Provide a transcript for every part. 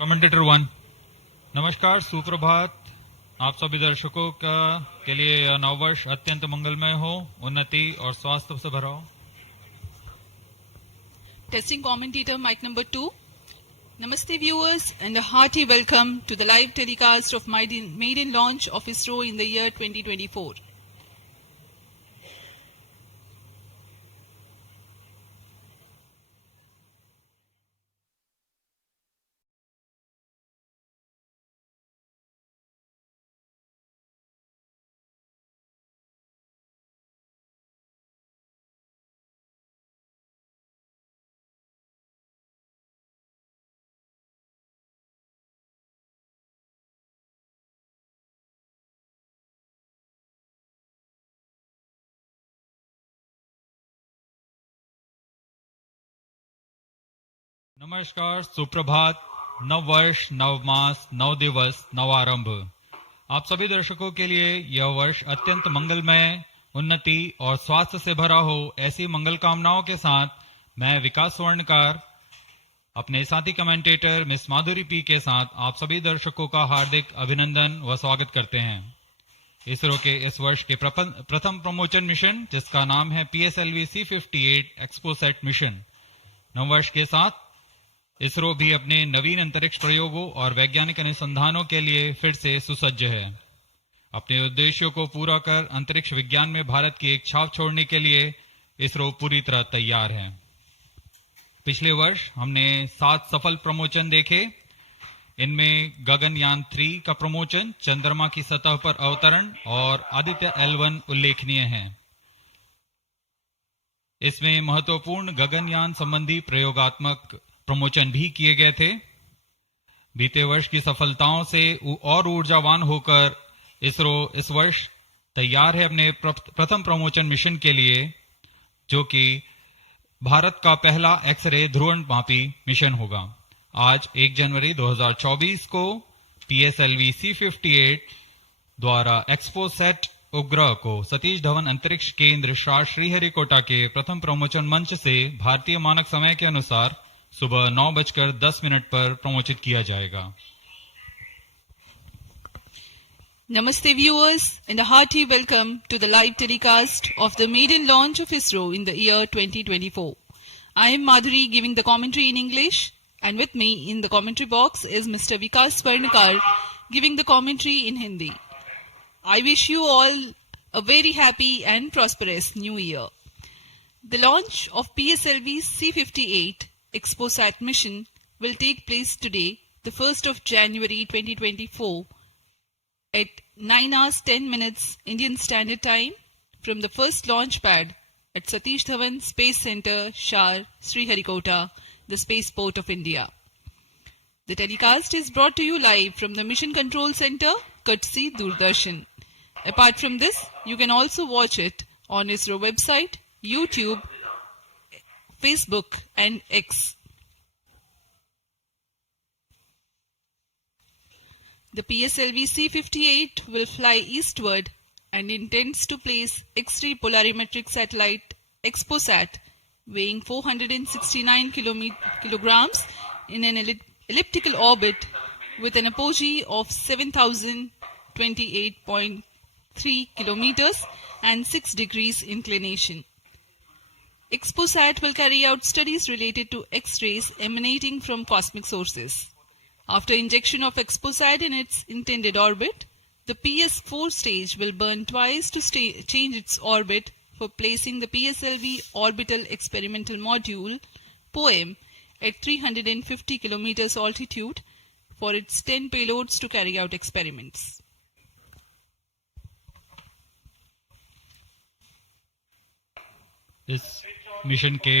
Commentator 1। नमस्कार, सुप्रभात। आप सभी दर्शकों के लिए यह नववर्ष अत्यंत मंगलमय हो, उन्नति और स्वास्थ्य से भरा हो। Testing commentator mic number 2. Namaste viewers and a hearty welcome to the live telecast of maiden launch of ISRO in the year 2024. नमस्कार, सुप्रभात, नव वर्ष, नव मास, नव दिवस, नव आरंभ। आप सभी दर्शकों के लिए यह वर्ष अत्यंत मंगलमय, उन्नति और स्वास्थ्य से भरा हो, ऐसी मंगल कामनाओं के साथ मैं विकास स्वर्णकार अपने साथी कमेंटेटर मिस माधुरी पी के साथ आप सभी दर्शकों का हार्दिक अभिनंदन व स्वागत करते हैं। इसरो के इस वर्ष के प्रथम प्रमोशन मिशन, जिसका नाम है PSLV-C58 XPoSat मिशन, नववर्ष के साथ इसरो भी अपने नवीन अंतरिक्ष प्रयोगों और वैज्ञानिक अनुसंधानों के लिए फिर से सुसज्ज है। अपने उद्देश्यों को पूरा कर अंतरिक्ष विज्ञान में भारत की एक छाप छोड़ने के लिए इसरो पूरी तरह तैयार है। पिछले वर्ष हमने 7 सफल प्रमोशन देखे। इनमें गगनयान 3 का प्रमोशन, चंद्रमा की सतह पर अवतरण और आदित्य L1 उल्लेखनीय है। इसमें महत्वपूर्ण गगनयान संबंधी प्रयोगात्मक प्रमोशन भी किए गए थे। बीते वर्ष की सफलताओं से और ऊर्जावान होकर इसरो इस वर्ष तैयार है अपने प्रथम प्रमोशन मिशन के लिए, जो कि भारत का पहला एक्सरे ध्रुवणमापी मिशन होगा। आज 1 जनवरी 2024 को PSLV-C58 द्वारा XPoSat उपग्रह को सतीश धवन अंतरिक्ष केंद्र SHAR श्रीहरिकोटा के प्रथम प्रमोशन मंच से भारतीय मानक समय के अनुसार सुबह 9:10 पर प्रमोशित किया जाएगा। Namaste viewers and a hearty welcome to the live telecast of the maiden launch of ISRO in the year 2024. I am Madhuri giving the commentary in English, and with me in the commentary box is Mr. Vikas Swarnakar giving the commentary in Hindi. I wish you all a very happy and prosperous new year. The launch of PSLV-C58 XPoSat mission will take place today, the 1st of January 2024 at 9:10 Indian Standard Time from the first launch pad at Satish Dhawan Space Centre, SHAR Sriharikota, the spaceport of India. The telecast is brought to you live from the Mission Control Center, courtesy Doordarshan. Apart from this, you can also watch it on ISRO website, YouTube, Facebook and X. The PSLV-C58 will fly eastward and intends to place X-ray polarimetric satellite XPoSat weighing 469 kilograms in an elliptical orbit with an apogee of 7,028.3 kilometers and 6 degrees inclination. XPoSat will carry out studies related to X-rays emanating from cosmic sources. After injection of XPoSat in its intended orbit, the PS4 stage will burn twice to change its orbit for placing the PSLV Orbital Experimental Module (POEM) at 350 km altitude for its 10 payloads to carry out experiments. इस mission के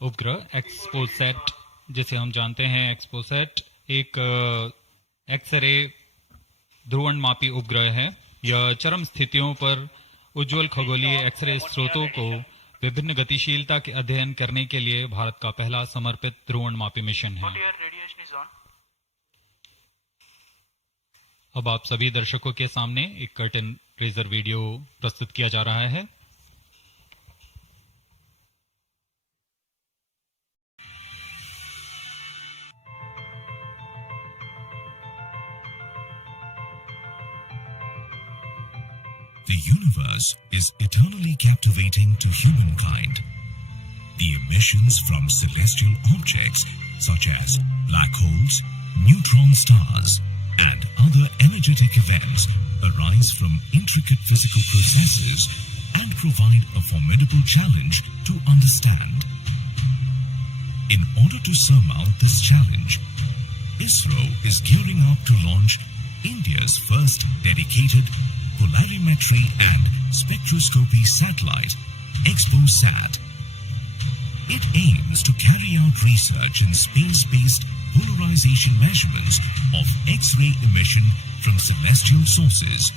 उपग्रह XPoSat, जिसे हम जानते हैं XPoSat, एक x ray ध्रुवणमापी उपग्रह है। यह चरम स्थितियों पर उज्जवल खगोलीय एक्सरे स्रोतों को विभिन्न गतिशीलता के अध्ययन करने के लिए भारत का पहला समर्पित ध्रुवणमापी मिशन है। अब आप सभी दर्शकों के सामने एक कर्टेन रेजर वीडियो प्रस्तुत किया जा रहा है। The universe is eternally captivating to humankind. The emissions from celestial objects such as black holes, neutron stars, and other energetic events arise from intricate physical processes and provide a formidable challenge to understand. In order to surmount this challenge, ISRO is gearing up to launch India's first dedicated polarimetry and spectroscopy satellite, XPoSat. It aims to carry out research in space-based polarization measurements of X-ray emission from celestial sources.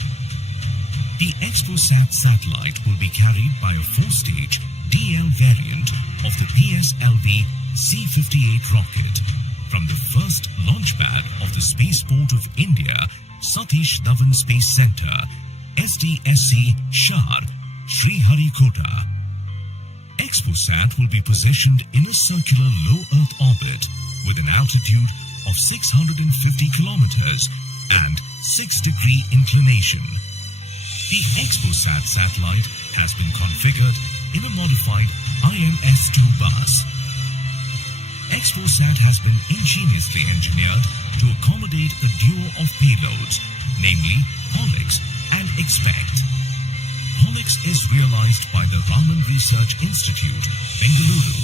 The XPoSat satellite will be carried by a 4-stage DL variant of the PSLV-C58 rocket from the first launch pad of the Spaceport of India, Satish Dhawan Space Centre, SDSC SHAR Sriharikota. XPoSat will be positioned in a circular low Earth orbit with an altitude of 650 kilometers and 6-degree inclination. The XPoSat satellite has been configured in a modified IMS-2 bus. XPoSat has been ingeniously engineered to accommodate a duo of payloads, namely POLIX and XPECT. POLIX is realized by the Raman Research Institute, Bengaluru.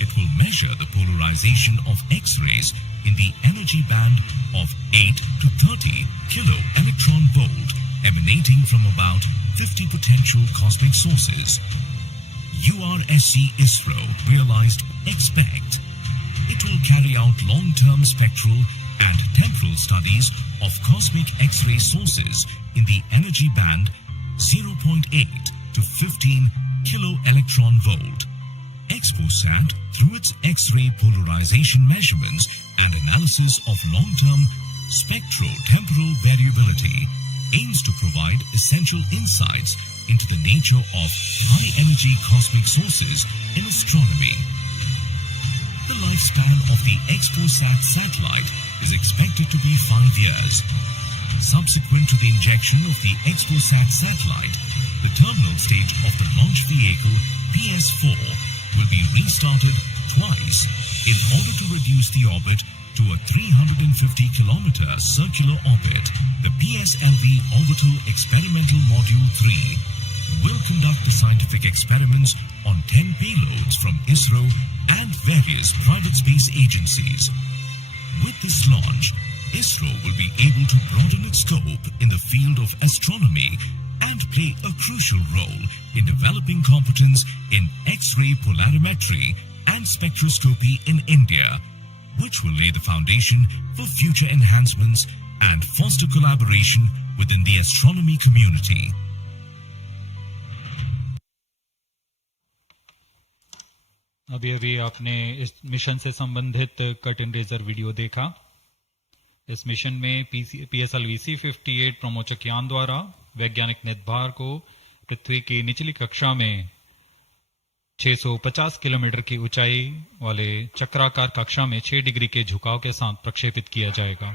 It will measure the polarization of X-rays in the energy band of 8 to 30 kilo electron volt emanating from about 50 potential cosmic sources. URSC ISRO realized XPECT. It will carry out long-term spectral and temporal studies of cosmic X-ray sources in the energy band 0.8 to 15 kilo electron volt. XPoSat, through its X-ray polarization measurements and analysis of long-term spectro-temporal variability, aims to provide essential insights into the nature of high-energy cosmic sources in astronomy. The lifespan of the XPoSat satellite is expected to be 5 years. Subsequent to the injection of the XPoSat satellite, the terminal stage of the launch vehicle PS4 will be restarted twice in order to reduce the orbit to a 350-kilometer circular orbit. The PSLV Orbital Experimental Module 3 will conduct the scientific experiments on 10 payloads from ISRO and various private space agencies. With this launch, ISRO will be able to broaden its scope in the field of astronomy and play a crucial role in developing competence in X-ray polarimetry and spectroscopy in India, which will lay the foundation for future enhancements and foster collaboration within the astronomy community. अभी अभी आपने इस mission से संबंधित cut and razor video देखा। इस mission में PSLV-C58 प्रमोचक यान द्वारा वैज्ञानिक निर्धार को पृथ्वी की निचली कक्षा में 650 किलोमीटर की ऊंचाई वाले चक्राकार कक्षा में 6 डिग्री के झुकाव के साथ प्रक्षेपित किया जाएगा।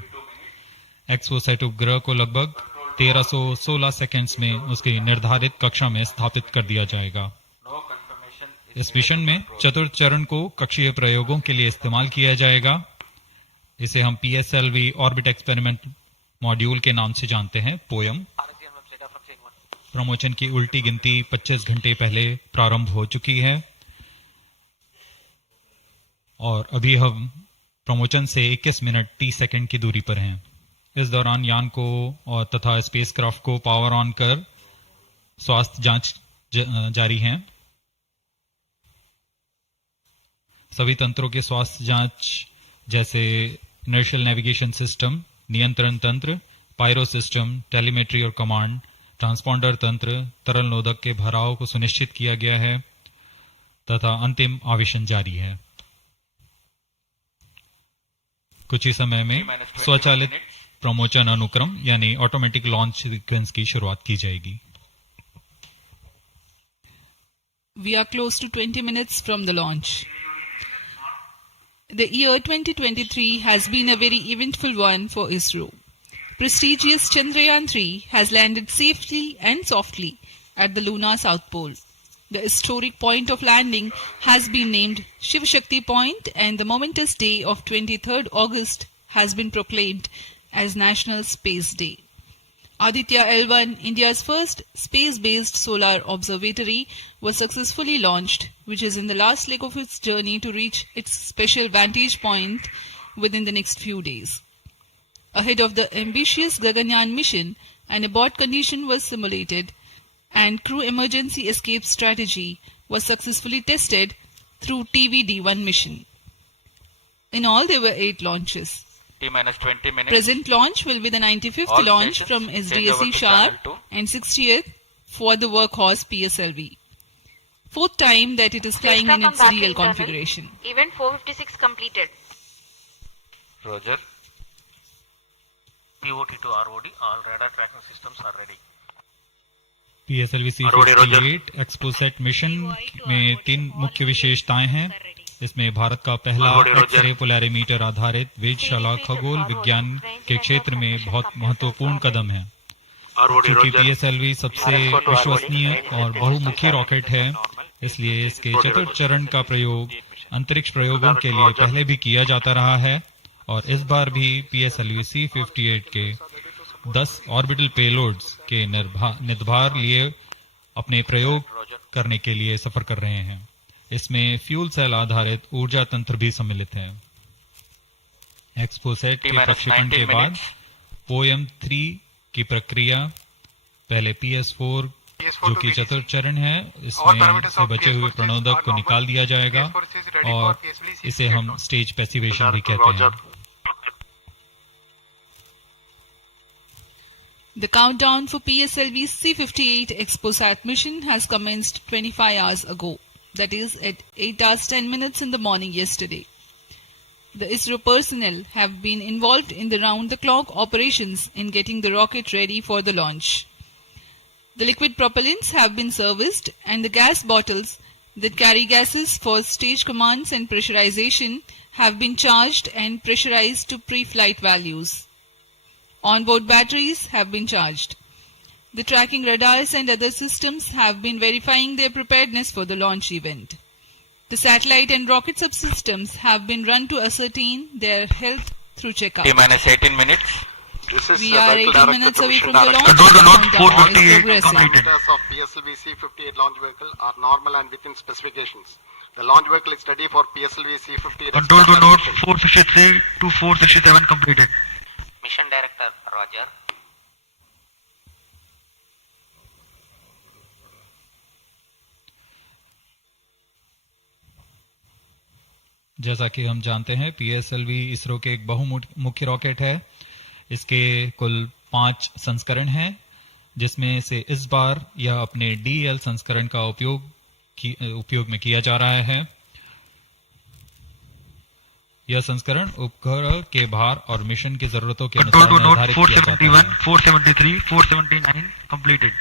एक्सपोसैट उपग्रह को लगभग 1316 सेकेंड्स में उसकी निर्धारित कक्षा में स्थापित कर दिया जाएगा। इस मिशन में चतुर्थ चरण को कक्षीय प्रयोगों के लिए इस्तेमाल किया जाएगा। इसे हम PSLV ऑर्बिट एक्सपेरिमेंट मॉड्यूल के नाम से जानते हैं, पोयम। प्रमोचन की उल्टी गिनती 25 घंटे पहले प्रारंभ हो चुकी है और अभी हम प्रमोचन से 21 मिनट 30 सेकंड की दूरी पर हैं। इस दौरान यान को और तथा स्पेसक्राफ्ट को पावर ऑन कर स्वास्थ्य जांच जारी है। सभी तंत्रों के स्वास्थ्य जांच जैसे इनर्शियल नेविगेशन सिस्टम, नियंत्रण तंत्र, पायरो सिस्टम, टेलीमेट्री और कमांड, ट्रांसपॉन्डर तंत्र, तरल नोदक के भराव को सुनिश्चित किया गया है तथा अंतिम आवेशन जारी है। कुछ ही समय में स्वचालित प्रमोचन अनुक्रम यानी ऑटोमेटिक लॉन्च सीक्वेंस की शुरुआत की जाएगी। We are close to 20 minutes from the launch. The year 2023 has been a very eventful one for ISRO. prestigious Chandrayaan-3 has landed safely and softly at the lunar South Pole. The historic point of landing has been named Shiv Shakti Point, and the momentous day of 23rd August has been proclaimed as National Space Day. Aditya L1, India's first space-based solar observatory, was successfully launched, which is in the last leg of its journey to reach its special vantage point within the next few days. Ahead of the ambitious Gaganyaan mission, an abort condition was simulated and crew emergency escape strategy was successfully tested through TVD-1 mission. In all, there were 8 launches. T-minus 20 minutes. Present launch will be the 95th All launch stations from change SDSC over to SHAR channel 2. and 60th for the workhorse PSLV. 4th time that it is flying in System its back real internal. configuration. Event 456 completed. Roger. POT to ROD, all radar tracking systems are ready. PSLV-C58 XPoSat mission में 3 मुख्य विशेषताएं हैं। इसमें भारत का पहला x ray polarimeter आधारित वेधशाला खगोल विज्ञान के क्षेत्र में बहुत महत्वपूर्ण कदम है। क्योंकि PSLV सबसे विश्वसनीय और बहुमुखी रॉकेट है, इसलिए इसके चतुर्थ चरण का प्रयोग अंतरिक्ष प्रयोगों के लिए पहले भी किया जाता रहा है और इस बार भी PSLV-C58 के 10 ऑर्बिटल पेलोड्स के निर्धार लिए अपने प्रयोग करने के लिए सफर कर रहे हैं। इसमें फ्यूल सेल आधारित ऊर्जा तंत्र भी सम्मिलित है। एक्सपोसेट के प्रक्षेपण के बाद पोएम-3 की प्रक्रिया पहले PS4 जो कि चतुर्थ चरण है, इसमें से बचे हुए प्रणोदक को निकाल दिया जाएगा और इसे हम स्टेज पैसिवेशन भी कहते हैं। The countdown for PSLV-C58 XPoSat mission has commenced 25 hours ago, that is at 8 hours 10 minutes in the morning yesterday. The ISRO personnel have been involved in the round-the-clock operations in getting the rocket ready for the launch. The liquid propellants have been serviced and the gas bottles that carry gases for stage commands and pressurization have been charged and pressurized to pre-flight values. Onboard batteries have been charged. The tracking radars and other systems have been verifying their preparedness for the launch event. The satellite and rocket subsystems have been run to ascertain their health through checkup. T-minus 18 minutes. We are 18 minutes away from the launch. Control to Note Countdown is 458 progressing. completed. Parameters of PSLV-C58 launch vehicle are normal and within specifications. The launch vehicle is ready for PSLV-C58. Control to Note 463 to 467 completed. Mission Director, Roger. जैसा कि हम जानते हैं, PSLV ISRO के एक बहुमुखी rocket है। इसके कुल 5 संस्करण हैं, जिसमें से इस बार यह अपने DL संस्करण का उपयोग में किया जा रहा है। यह संस्करण उपग्रह के भार और मिशन की जरूरतों के Control अनुसार to Note निर्धारित किया जाता 471, है। 473, 479 completed.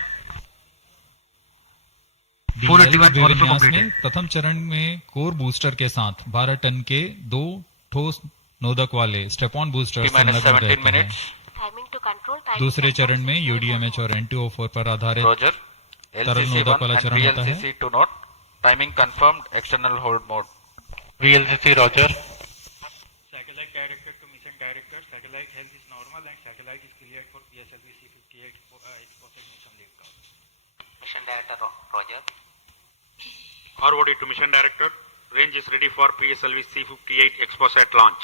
DL 481 also अभिविन्यास completed. में प्रथम चरण में कोर बूस्टर के साथ 12 टन के 2 ठोस नोदक वाले स्टेप-ऑन बूस्टर T-minus संलग्न 17 रहते हैं। minutes. Timing to control. Timing दूसरे control. चरण में UDMH और N2O4 पर आधारित Roger. तरल नोदक LCC1 वाला and चरण होता है। VLCC to note. Timing confirmed. External hold mode. VLCC, Roger. Satellite director to mission director. Satellite health is normal and satellite is cleared for PSLV-C58 XPoSat mission liftoff. Mission Director, Roger. ROD to mission director. Range is ready for PSLV-C58 XPoSat launch.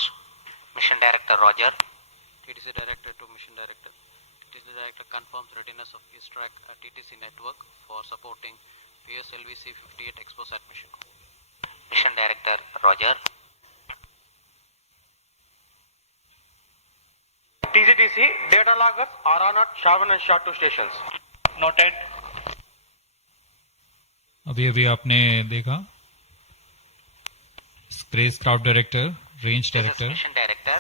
Mission Director, Roger. TTC Director to Mission Director. TTC Director confirms readiness of ISTRAC TTC network for supporting PSLV-C58 XPoSat mission. Mission Director, Roger. TCTC data loggers are on at SHAR1 and SHAR2 stations. Noted. अभी आपने देखा spacecraft director, range This is director. Mission Director.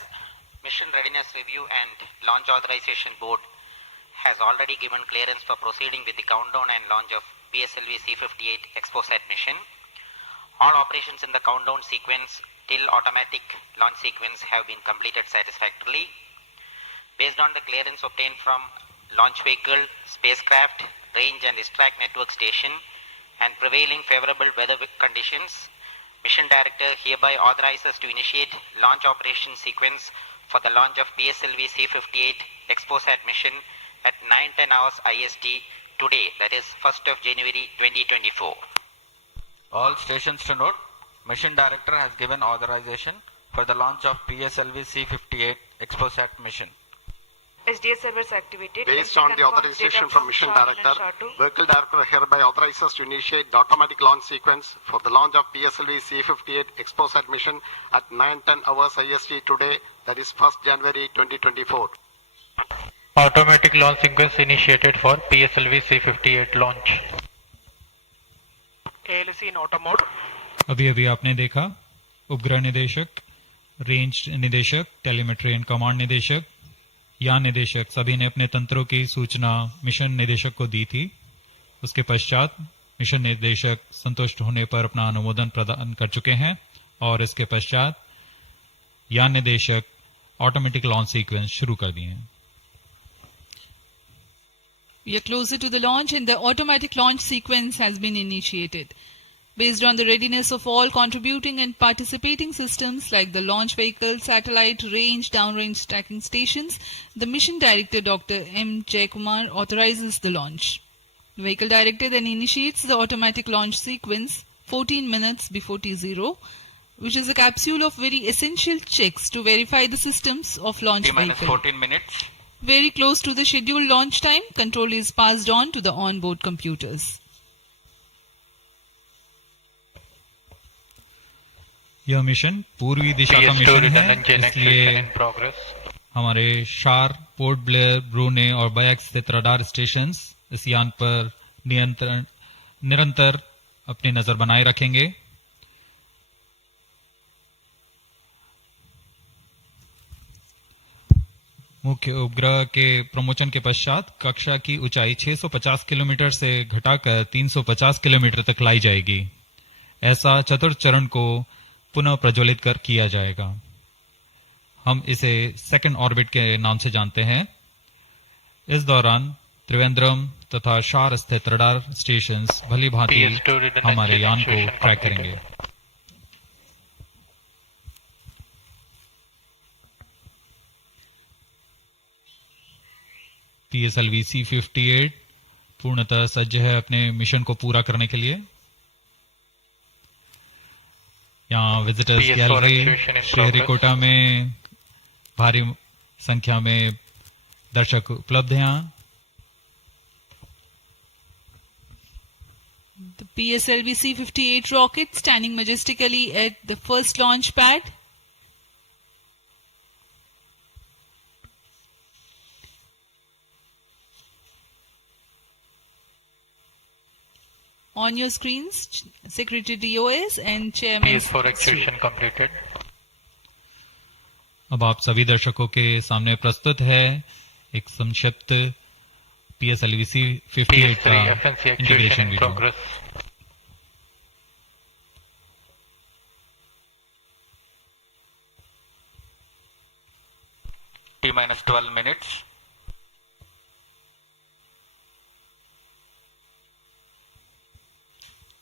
Mission Readiness Review and Launch Authorization Board has already given clearance for proceeding with the countdown and launch of PSLV-C58 XPoSat mission. All operations in the countdown sequence till automatic launch sequence have been completed satisfactorily. Based on the clearance obtained from launch vehicle, spacecraft, range and ISTRAC network station and prevailing favorable weather conditions, Mission Director hereby authorizes to initiate launch operation sequence for the launch of PSLV-C58 XPoSat mission at 9:10 hours IST today, that is 1st of January 2024. All stations to note, Mission Director has given authorization for the launch of PSLV-C58 XPoSat mission. SDS servers activated. Based on the authorization from Mission Director, Vehicle Director hereby authorizes to initiate the automatic launch sequence for the launch of PSLV-C58 XPoSat mission at 9:10 hours IST today, that is 1st January 2024. Automatic launch sequence initiated for PSLV C58 launch. ALC in auto mode. अभी अभी आपने देखा उपग्रह निदेशक, range निदेशक, telemetry and command निदेशक, यान निदेशक सभी ने अपने तंत्रों की सूचना मिशन निदेशक को दी थी। उसके पश्चात मिशन निदेशक संतुष्ट होने पर अपना अनुमोदन प्रदान कर चुके हैं और इसके पश्चात यान निदेशक ऑटोमेटिक लॉन्च सीक्वेंस शुरू कर दिए हैं। We are closer to the launch and the automatic launch sequence has been initiated. Based on the readiness of all contributing and participating systems like the launch vehicle, satellite, range, downrange tracking stations, the Mission Director Dr. M. Jaikumar authorizes the launch. The Vehicle Director then initiates the automatic launch sequence 14 minutes before T0, which is a capsule of very essential checks to verify the systems of launch vehicle. 14 minutes. Very close to the scheduled launch time, control is passed on to the onboard computers. यह mission पूर्वी दिशा का mission है, इसलिए हमारे शार, port Blair, ब्रूने और बयाक स्थित radar stations इस यान पर निरंतर अपनी नजर बनाए रखेंगे। मुख्य उपग्रह के प्रमोशन के पश्चात कक्षा की ऊंचाई 650 किलोमीटर से घटाकर 350 किलोमीटर तक लाई जाएगी। ऐसा चतुर्थ चरण को पुनः प्रज्वलित किया जाएगा। हम इसे सेकंड ऑर्बिट के नाम से जानते हैं। इस दौरान त्रिवेंद्रम तथा शार स्थित रडार स्टेशंस भली भांति हमारे यान को ट्रैक करेंगे। PSLV-C58 पूर्णतः सज्ज है अपने मिशन को पूरा करने के लिए। यहाँ विजिटर्स गैलरी श्रीहरिकोटा में भारी संख्या में दर्शक उपलब्ध हैं। यहाँ The PSLV-C58 rocket standing majestically at the first launch pad. On your screens, Secretary DOS and Chairman. PS4 actuation completed. अब आप सभी दर्शकों के सामने प्रस्तुत है एक संक्षिप्त PSLV-C58 का integration video. T-12 minutes.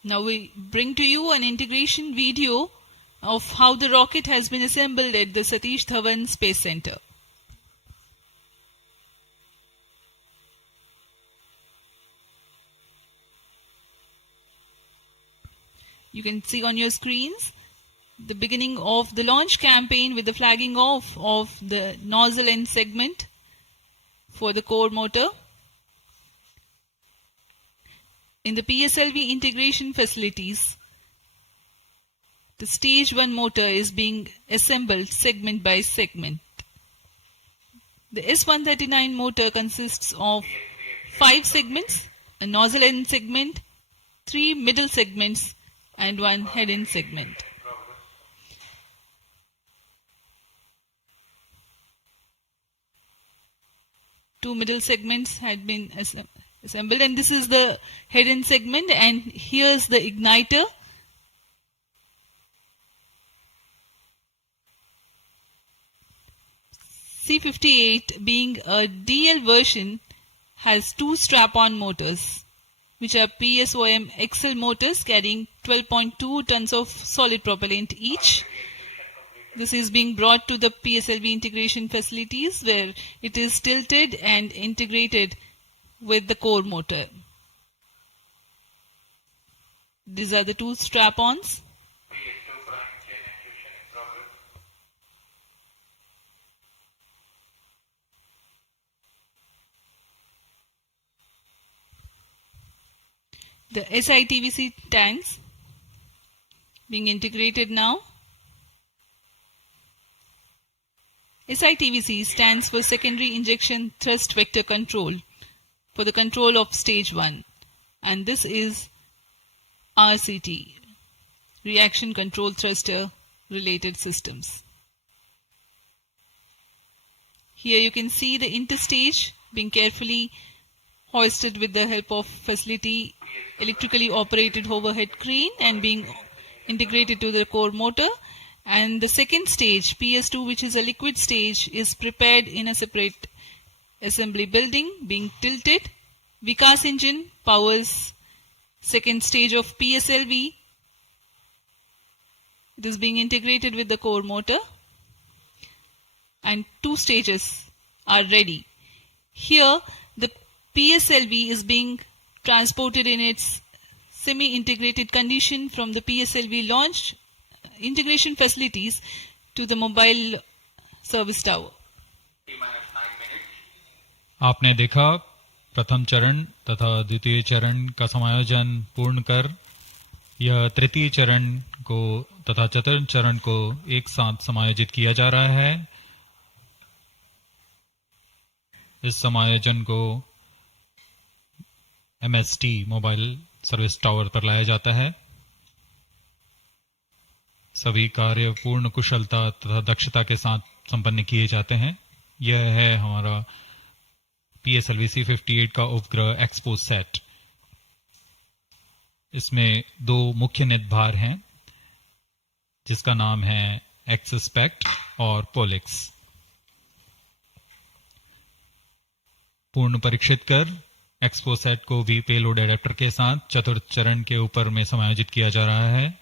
Now we bring to you an integration video of how the rocket has been assembled at the Satish Dhawan Space Centre. You can see on your screens the beginning of the launch campaign with the flagging off of the nozzle end segment for the core motor. In the PSLV integration facilities, the stage 1 motor is being assembled segment by segment. The S139 motor consists of 5 segments, a nozzle end segment, 3 middle segments and 1 head end segment. Two middle segments had been assembled, and this is the head end segment, and here's the igniter. C58, being a DL version, has two strap-on motors, which are PSOM XL motors carrying 12.2 tons of solid propellant each. This is being brought to the PSLV integration facilities where it is tilted and integrated with the core motor. These are the two strap-ons. The SITVC tanks being integrated now. SITVC stands for Secondary Injection Thrust Vector Control for the control of stage 1, and this is RCT, Reaction Control Thruster related systems. Here you can see the interstage being carefully hoisted with the help of facility electrically operated overhead crane and being integrated to the core motor. And the second stage, PS2, which is a liquid stage, is prepared in a separate assembly building being tilted. Vikas engine powers second stage of PSLV. It is being integrated with the core motor and two stages are ready. Here the PSLV is being transported in its semi-integrated condition from the PSLV launch integration facilities to the mobile service tower. आपने देखा प्रथम चरण तथा द्वितीय चरण का समायोजन पूर्ण कर यह तृतीय चरण को तथा चतुर्थ चरण को एक साथ समायोजित किया जा रहा है। इस समायोजन को MST मोबाइल सर्विस टावर पर लाया जाता है। सभी कार्य पूर्ण कुशलता तथा दक्षता के साथ संपन्न किए जाते हैं। यह है हमारा PSLV-C58 का उपग्रह XPoSat। इसमें दो मुख्य नितभार हैं जिसका नाम है XSPECT और POLIX। पूर्ण परीक्षित कर XPoSat को भी पेलोड एडेप्टर के साथ चतुर्थ चरण के ऊपर में समायोजित किया जा रहा है।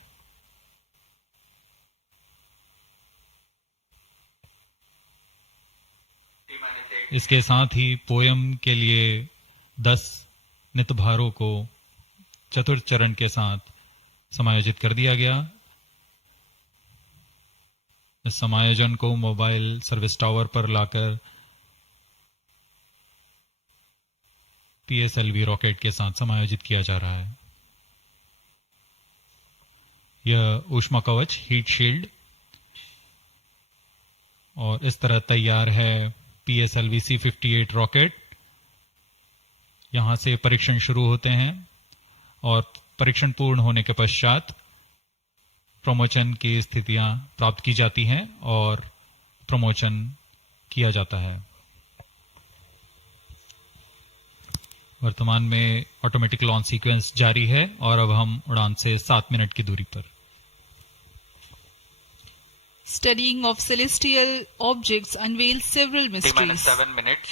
इसके साथ ही पोयम के लिए 10 नितभारों को चतुर्थ चरण के साथ समायोजित कर दिया गया। इस समायोजन को मोबाइल सर्विस टावर पर लाकर PSLV रॉकेट के साथ समायोजित किया जा रहा है। यह ऊष्मा कवच हीट शील्ड और इस तरह तैयार है PSLV-C58 रॉकेट। यहां से परीक्षण शुरू होते हैं और परीक्षण पूर्ण होने के पश्चात प्रमोशन की स्थितियां प्राप्त की जाती हैं और प्रमोशन किया जाता है। वर्तमान में ऑटोमेटिक लॉन्च सीक्वेंस जारी है और अब हम उड़ान से 7 मिनट की दूरी पर। Studying of celestial objects unveils several mysteries. 7 minutes.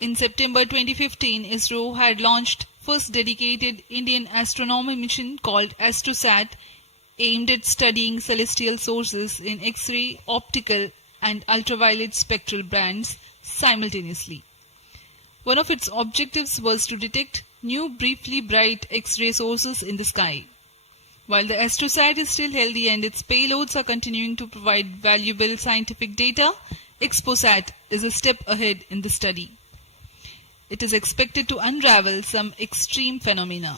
In September 2015, ISRO had launched first dedicated Indian astronomy mission called AstroSat, aimed at studying celestial sources in X-ray, optical and ultraviolet spectral bands simultaneously. One of its objectives was to detect new briefly bright X-ray sources in the sky. While the AstroSat is still healthy and its payloads are continuing to provide valuable scientific data, XPoSat is a step ahead in the study. It is expected to unravel some extreme phenomena.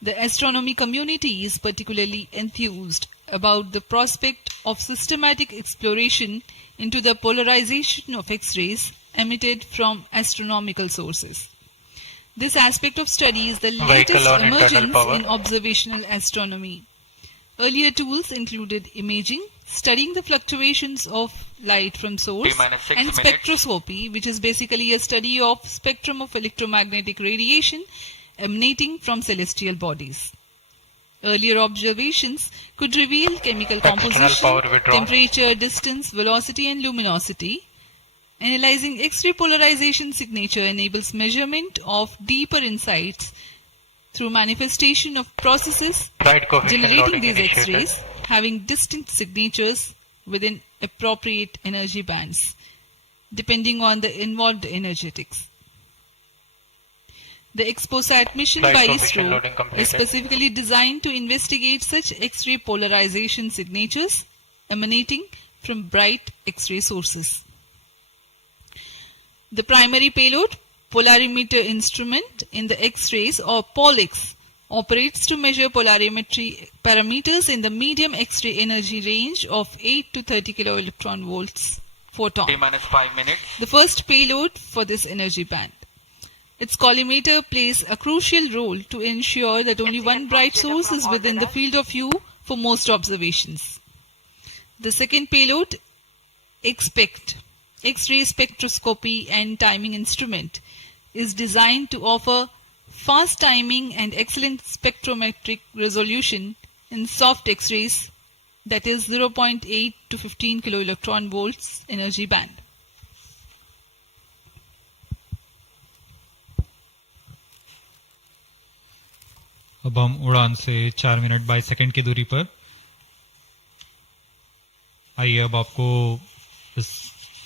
The astronomy community is particularly enthused about the prospect of systematic exploration into the polarization of X-rays emitted from astronomical sources. This aspect of study is the latest emergence in observational astronomy. Earlier tools included imaging, studying the fluctuations of light from source, and spectroscopy, which is basically a study of spectrum of electromagnetic radiation emanating from celestial bodies. Earlier observations could reveal chemical External composition, power withdrawn. temperature, distance, velocity and luminosity. Analyzing X-ray polarization signature enables measurement of deeper insights through manifestation of processes Flight coefficient generating loading these initiated. X-rays having distinct signatures within appropriate energy bands, depending on the involved energetics. The XPoSat mission Flight by coefficient ISRO loading is completed. specifically designed to investigate such X-ray polarization signatures emanating from bright X-ray sources. The primary payload, polarimeter instrument in the X-rays or POLIX, operates to measure polarimetry parameters in the medium X-ray energy range of 8 to 30 kiloelectron volts photon. T-5 minutes. The first payload for this energy band. Its collimator plays a crucial role to ensure that only one bright source is within the field of view for most observations. The second payload, XPECT, X-ray spectroscopy and timing instrument, is designed to offer fast timing and excellent spectrometric resolution in soft X-rays, that is 0.8 to 15 kiloelectron volts energy band. अब हम उड़ान से 4 minute 22 second की दूरी पर। आइए अब आपको इस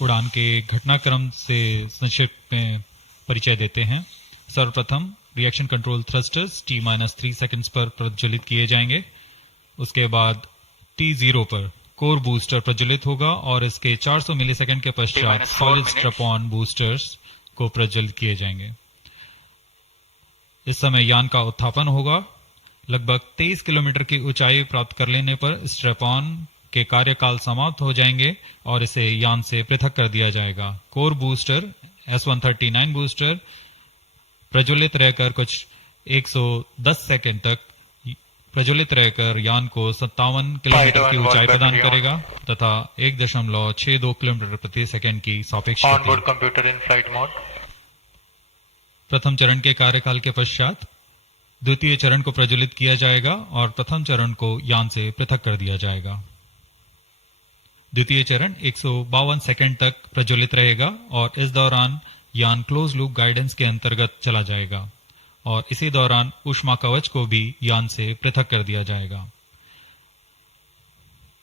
उड़ान के घटनाक्रम से संक्षिप्त में परिचय देते हैं। सर्वप्रथम reaction control thrusters T-3 seconds पर प्रज्वलित किए जाएंगे। उसके बाद T0 पर कोर बूस्टर प्रज्वलित होगा और इसके 400 मिलीसेकंड के पश्चात सॉलिड स्ट्रैप-ऑन बूस्टर्स को प्रज्वलित किए जाएंगे। इस समय यान का उत्थापन होगा। लगभग 23 किलोमीटर की ऊंचाई प्राप्त कर लेने पर स्ट्रैप-ऑन के कार्यकाल समाप्त हो जाएंगे और इसे यान से पृथक कर दिया जाएगा। कोर बूस्टर S139 बूस्टर प्रज्वलित रहकर कुछ 110 सेकंड तक प्रज्वलित रहकर यान को 57 किलोमीटर की ऊंचाई प्रदान करेगा तथा 1.62 किलोमीटर प्रति सेकंड की सापेक्ष onboard computer in flight mode. प्रथम चरण के कार्यकाल के पश्चात द्वितीय चरण को प्रज्वलित किया जाएगा और प्रथम चरण को यान से पृथक कर दिया जाएगा। द्वितीय चरण 152 सेकंड तक प्रज्वलित रहेगा और इस दौरान यान क्लोज लूप गाइडेंस के अंतर्गत चला जाएगा और इसी दौरान ऊष्मा कवच को भी यान से पृथक कर दिया जाएगा।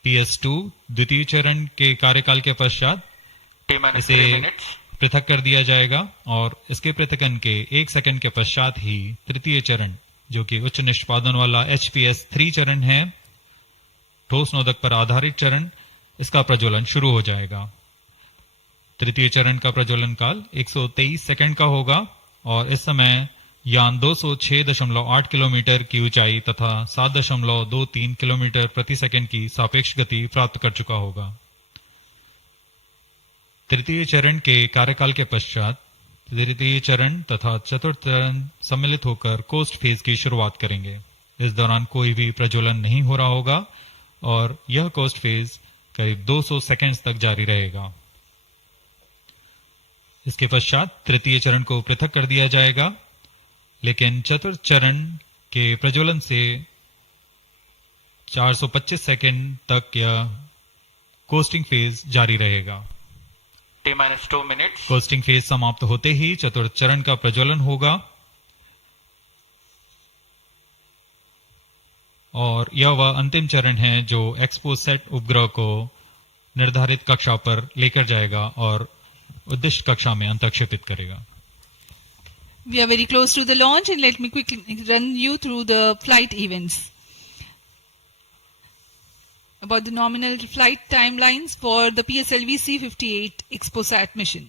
PS2 द्वितीय चरण के कार्यकाल के पश्चात इसे पृथक कर दिया जाएगा और इसके पृथकन के 1 सेकंड के पश्चात ही तृतीय चरण, जो कि उच्च निष्पादन वाला HPS3 चरण है, ठोस नोदक पर आधारित चरण, इसका प्रज्वलन शुरू हो जाएगा। तृतीय चरण का प्रज्वलन काल 123 सेकंड का होगा और इस समय यान 206.8 किलोमीटर की ऊंचाई तथा 7.23 किलोमीटर प्रति सेकंड की सापेक्ष गति प्राप्त कर चुका होगा। तृतीय चरण के कार्यकाल के पश्चात तृतीय चरण तथा चतुर्थ चरण सम्मिलित होकर कोस्ट फेज की शुरुआत करेंगे। इस दौरान कोई भी प्रज्वलन नहीं हो रहा होगा और यह कोस्ट फेज करीब 200 सेकंड्स तक जारी रहेगा। इसके पश्चात तृतीय चरण को पृथक कर दिया जाएगा, लेकिन चतुर्थ चरण के प्रज्वलन से 425 सेकंड तक यह कोस्टिंग फेज जारी रहेगा। T-2 minutes. कोस्टिंग फेज समाप्त होते ही चतुर्थ चरण का प्रज्वलन होगा और यह वह अंतिम चरण है जो XPoSat उपग्रह को निर्धारित कक्षा पर लेकर जाएगा और उद्दिष्ट कक्षा में अंतक्षेपित करेगा। We are very close to the launch and let me quickly run you through the flight events. About the nominal flight timelines for the PSLV-C58 XPoSat mission.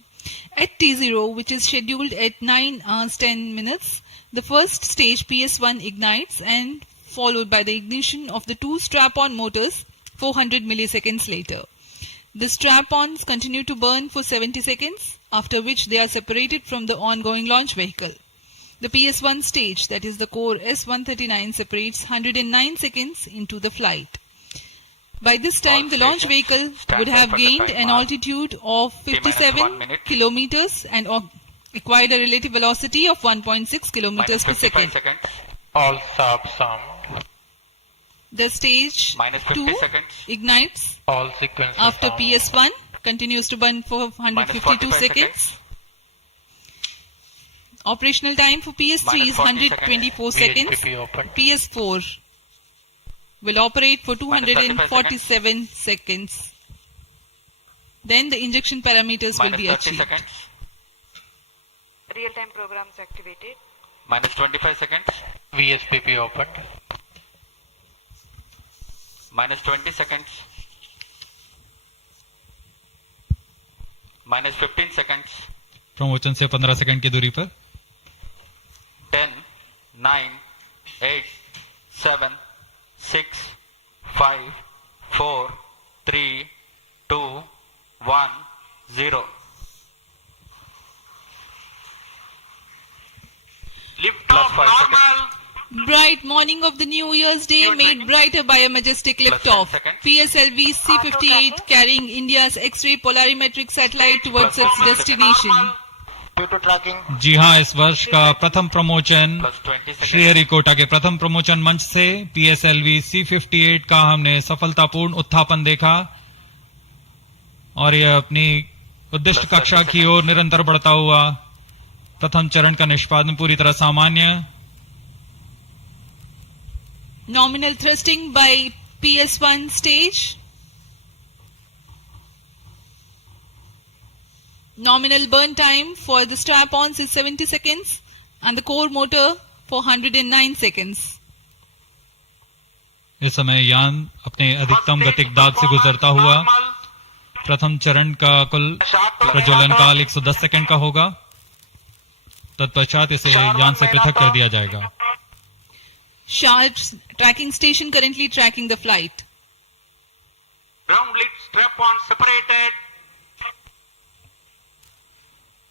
At T0, which is scheduled at 9 hours 10 minutes, the first stage PS1 ignites and followed by the ignition of the two strap-on motors 400 milliseconds later. The strap-ons continue to burn for 70 seconds, after which they are separated from the ongoing launch vehicle. The PS1 stage, that is the core S139, separates 109 seconds into the flight. By this time, the launch vehicle would have gained an altitude of 57 kilometers and acquired a relative velocity of 1.6 kilometers per second. All subs armed. The stage minus 50 2 seconds, ignites All sequences after on. PS1, continues to burn for minus 152 45 seconds. Operational time for PS3 Minus is 40 124 seconds. VHPP open. PS4 will operate for Minus 35 247 seconds. Then the injection parameters will minus be 30 achieved. seconds, Real-time programs activated. minus 25 seconds, VHPP opened. minus 20 seconds, minus 15 seconds, promotion से 15 second की दूरी पर 10, 9, 8, 7, 6, 5, 4, 3, 2, 1, 0. Lift Plus off 5 normal. Bright morning of the New Year's Day made brighter by a majestic Plus 10 liftoff. seconds. PSLV-C58 carrying India's X-ray polarimetric satellite towards Plus its 40 destination. Due to tracking. जी हाँ, इस वर्ष का प्रथम promotion Plus 20 seconds, Sriharikota के प्रथम promotion मंच से PSLV C58 का हमने सफलतापूर्ण उत्थापन देखा और यह अपनी उद्दिष्ट Plus कक्षा 30 की ओर निरंतर बढ़ता हुआ प्रथम चरण का निष्पादन पूरी तरह सामान्य. Nominal thrusting by PS1 stage. Nominal burn time for the strap-ons is 70 seconds and the core motor for 109 seconds. इस समय यान अपने अधिकतम गतिक दाब से गुजरता हुआ प्रथम चरण का कुल प्रज्वलन काल 110 सेकंड का होगा. तत्पश्चात इसे यान से पृथक कर दिया जाएगा. SHAR tracking station currently tracking the flight. Ground lid strap-on separated.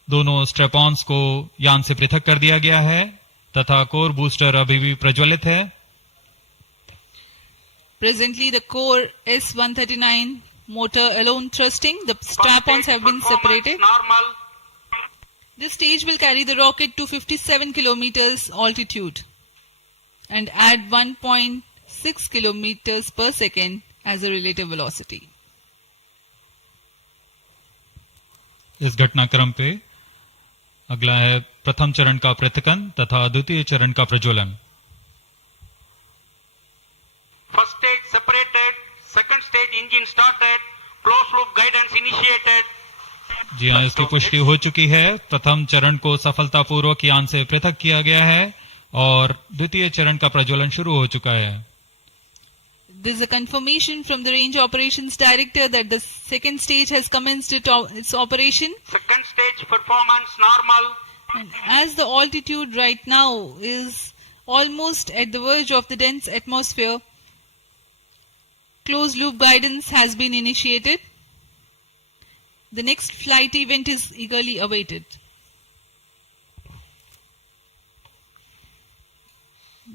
दोनों स्ट्रेपॉन्स को यान से पृथक कर दिया गया है तथा कोर बूस्टर अभी भी प्रज्वलित है. Presently the core S139 motor alone thrusting. The strap-ons have been separated. Normal. This stage will carry the rocket to 57 kilometers altitude and add 1.6 kilometers per second as a relative velocity. इस घटनाक्रम पे अगला है प्रथम चरण का पृथकन तथा द्वितीय चरण का प्रज्वलन. First stage separated. Second stage engine started. Closed loop guidance initiated. जी हाँ, इसकी पुष्टि हो चुकी है. प्रथम चरण को सफलतापूर्वक यान से पृथक किया गया है और द्वितीय चरण का प्रज्वलन शुरू हो चुका है. This is a confirmation from the Range Operations Director that the second stage has commenced its operation. Second stage performance normal. And as the altitude right now is almost at the verge of the dense atmosphere, closed loop guidance has been initiated. The next flight event is eagerly awaited.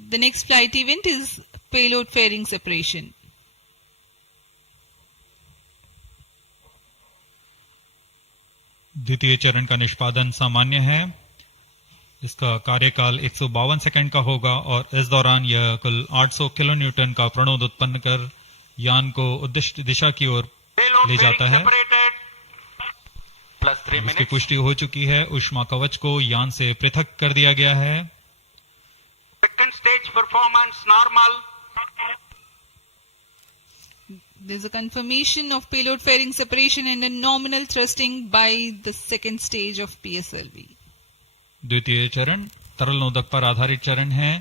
The next flight event is payload fairing separation. द्वितीय चरण का निष्पादन सामान्य है. इसका कार्यकाल 152 second का होगा और इस दौरान यह कुल 800 किलो न्यूटन का प्रणोद उत्पन्न कर यान को उद्दिष्ट दिशा की ओर ले जाता है. plus 3 इसकी minutes, पुष्टि हो चुकी है. ऊष्मा कवच को यान से पृथक कर दिया गया है. Second stage performance normal. There is a confirmation of payload fairing separation and a nominal thrusting by the second stage of PSLV. द्वितीय चरण तरल नोदक पर आधारित चरण है.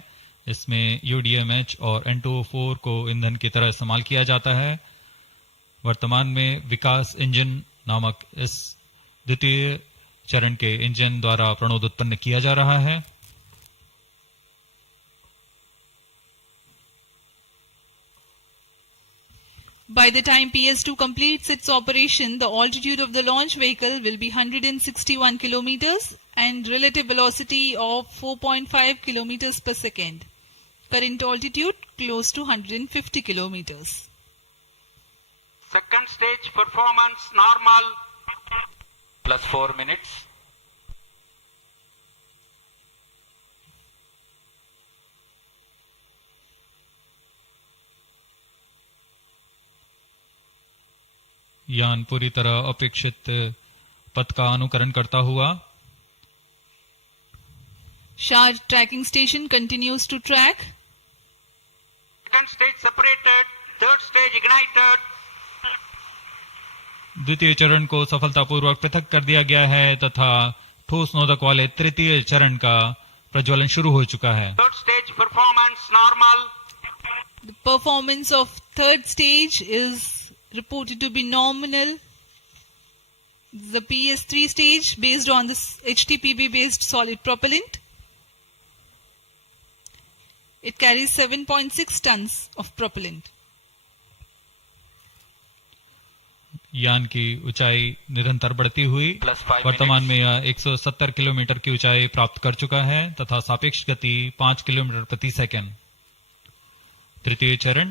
इसमें UDMH और N2O4 को ईंधन की तरह इस्तेमाल किया जाता है. वर्तमान में विकास इंजन नामक इस द्वितीय चरण के इंजन द्वारा प्रणोद उत्पन्न किया जा रहा है. By the time PS2 completes its operation, the altitude of the launch vehicle will be 161 kilometers and relative velocity of 4.5 kilometers per second. Current altitude close to 150 kilometers. Second stage performance normal. plus 4 minutes, यान पूरी तरह अपेक्षित पथ का अनुकरण करता हुआ SHAR tracking station continues to track. Second stage separated, third stage ignited. द्वितीय चरण को सफलतापूर्वक पृथक कर दिया गया है तथा ठोस नोदक वाले तृतीय चरण का प्रज्वलन शुरू हो चुका है. Third stage performance normal. The performance of third stage is reported to be nominal. The PS3 stage based on this HTPB based solid propellant. It carries 7.6 tons of propellant. यान की ऊंचाई निरंतर बढ़ती हुई वर्तमान में यह 170 किलोमीटर की ऊंचाई प्राप्त कर चुका है तथा सापेक्ष गति 5 किलोमीटर प्रति सेकंड. तृतीय चरण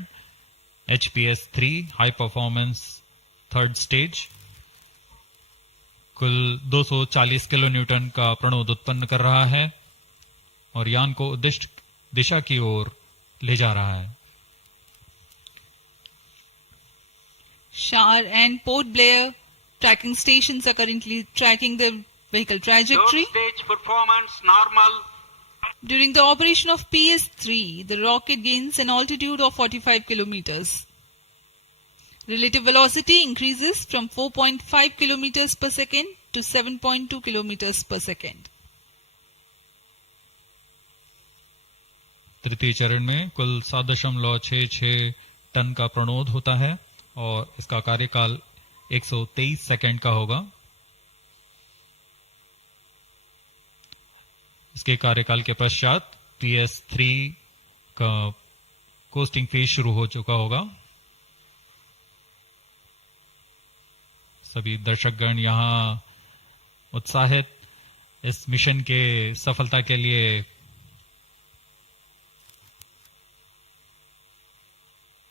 HPS3 high performance third stage कुल 240 किलो न्यूटन का प्रणोद उत्पन्न कर रहा है और यान को उद्दिष्ट दिशा की ओर ले जा रहा है. SHAR and Port Blair tracking stations are currently tracking the vehicle trajectory. Third stage performance normal. During the operation of PS3, the rocket gains an altitude of 45 kilometers. Relative velocity increases from 4.5 kilometers per second to 7.2 kilometers per second. तृतीय चरण में कुल 7.66 ton का प्रणोद होता है और इसका कार्यकाल 123 सेकंड का होगा. इसके कार्यकाल के पश्चात PS3 का कोस्टिंग फेज शुरू हो चुका होगा. सभी दर्शकगण यहां उत्साहित इस मिशन के सफलता के लिए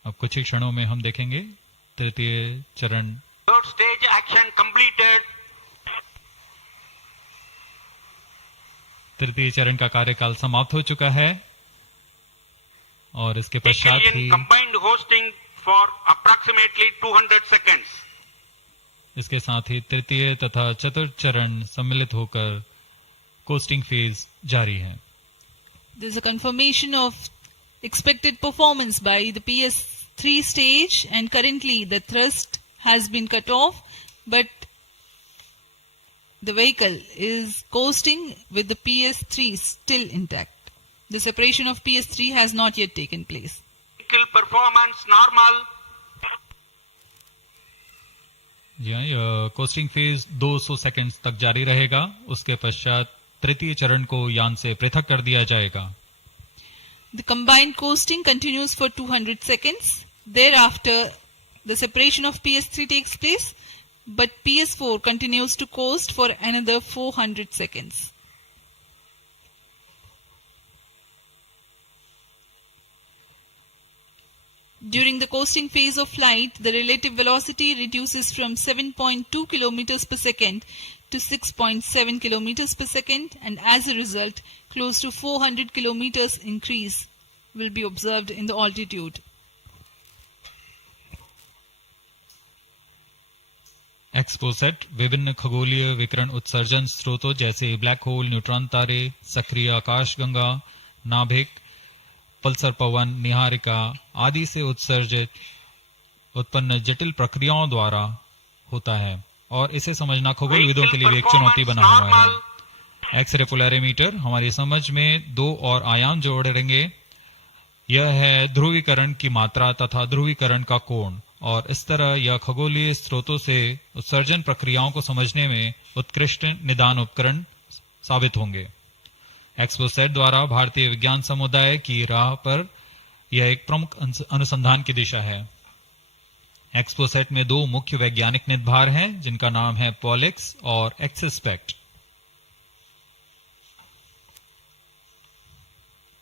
अब कुछ ही क्षणों में हम देखेंगे तृतीय चरण. Third stage action completed. तृतीय चरण का कार्यकाल समाप्त हो चुका है और इसके पश्चात ही combined hosting for approximately 200 seconds. इसके साथ ही तृतीय तथा चतुर्थ चरण सम्मिलित होकर कोस्टिंग फेज जारी है. There is a confirmation of expected performance by the PS3 stage and currently the thrust has been cut off but the vehicle is coasting with the PS3 still intact. The separation of PS3 has not yet taken place. Vehicle performance normal. यह costing phase 200 seconds तक जारी रहेगा. उसके पश्चात तृतीय चरण को यान से पृथक कर दिया जाएगा. The combined coasting continues for 200 seconds. Thereafter, the separation of PS3 takes place, but PS4 continues to coast for another 400 seconds. During the coasting phase of flight, the relative velocity reduces from 7.2 kilometers per second to 6.7 kilometers per second, and as a result, close to 400 kilometers increase will be observed in the altitude. XPoSat विभिन्न खगोलीय विकिरण उत्सर्जन स्रोतों जैसे black hole, neutron तारे, सक्रिय आकाशगंगा, नाभिक, पल्सर पवन, निहारिका आदि से उत्सर्जित उत्पन्न जटिल प्रक्रियाओं द्वारा होता है और इसे समझना खगोलविदों के लिए भी एक चुनौती बना हुआ है. एक्सरे पोलैरिमीटर हमारी समझ में दो और आयाम जोड़ेंगे. यह है ध्रुवीकरण की मात्रा तथा ध्रुवीकरण का कोण और इस तरह यह खगोलीय स्रोतों से उत्सर्जन प्रक्रियाओं को समझने में उत्कृष्ट निदान उपकरण साबित होंगे. एक्सपोसैट द्वारा भारतीय विज्ञान समुदाय की राह पर यह एक प्रमुख अनुसंधान की दिशा है. एक्सपोसैट में दो मुख्य वैज्ञानिक निदभार हैं जिनका नाम है पॉलिक्स और एक्सस्पेक्ट.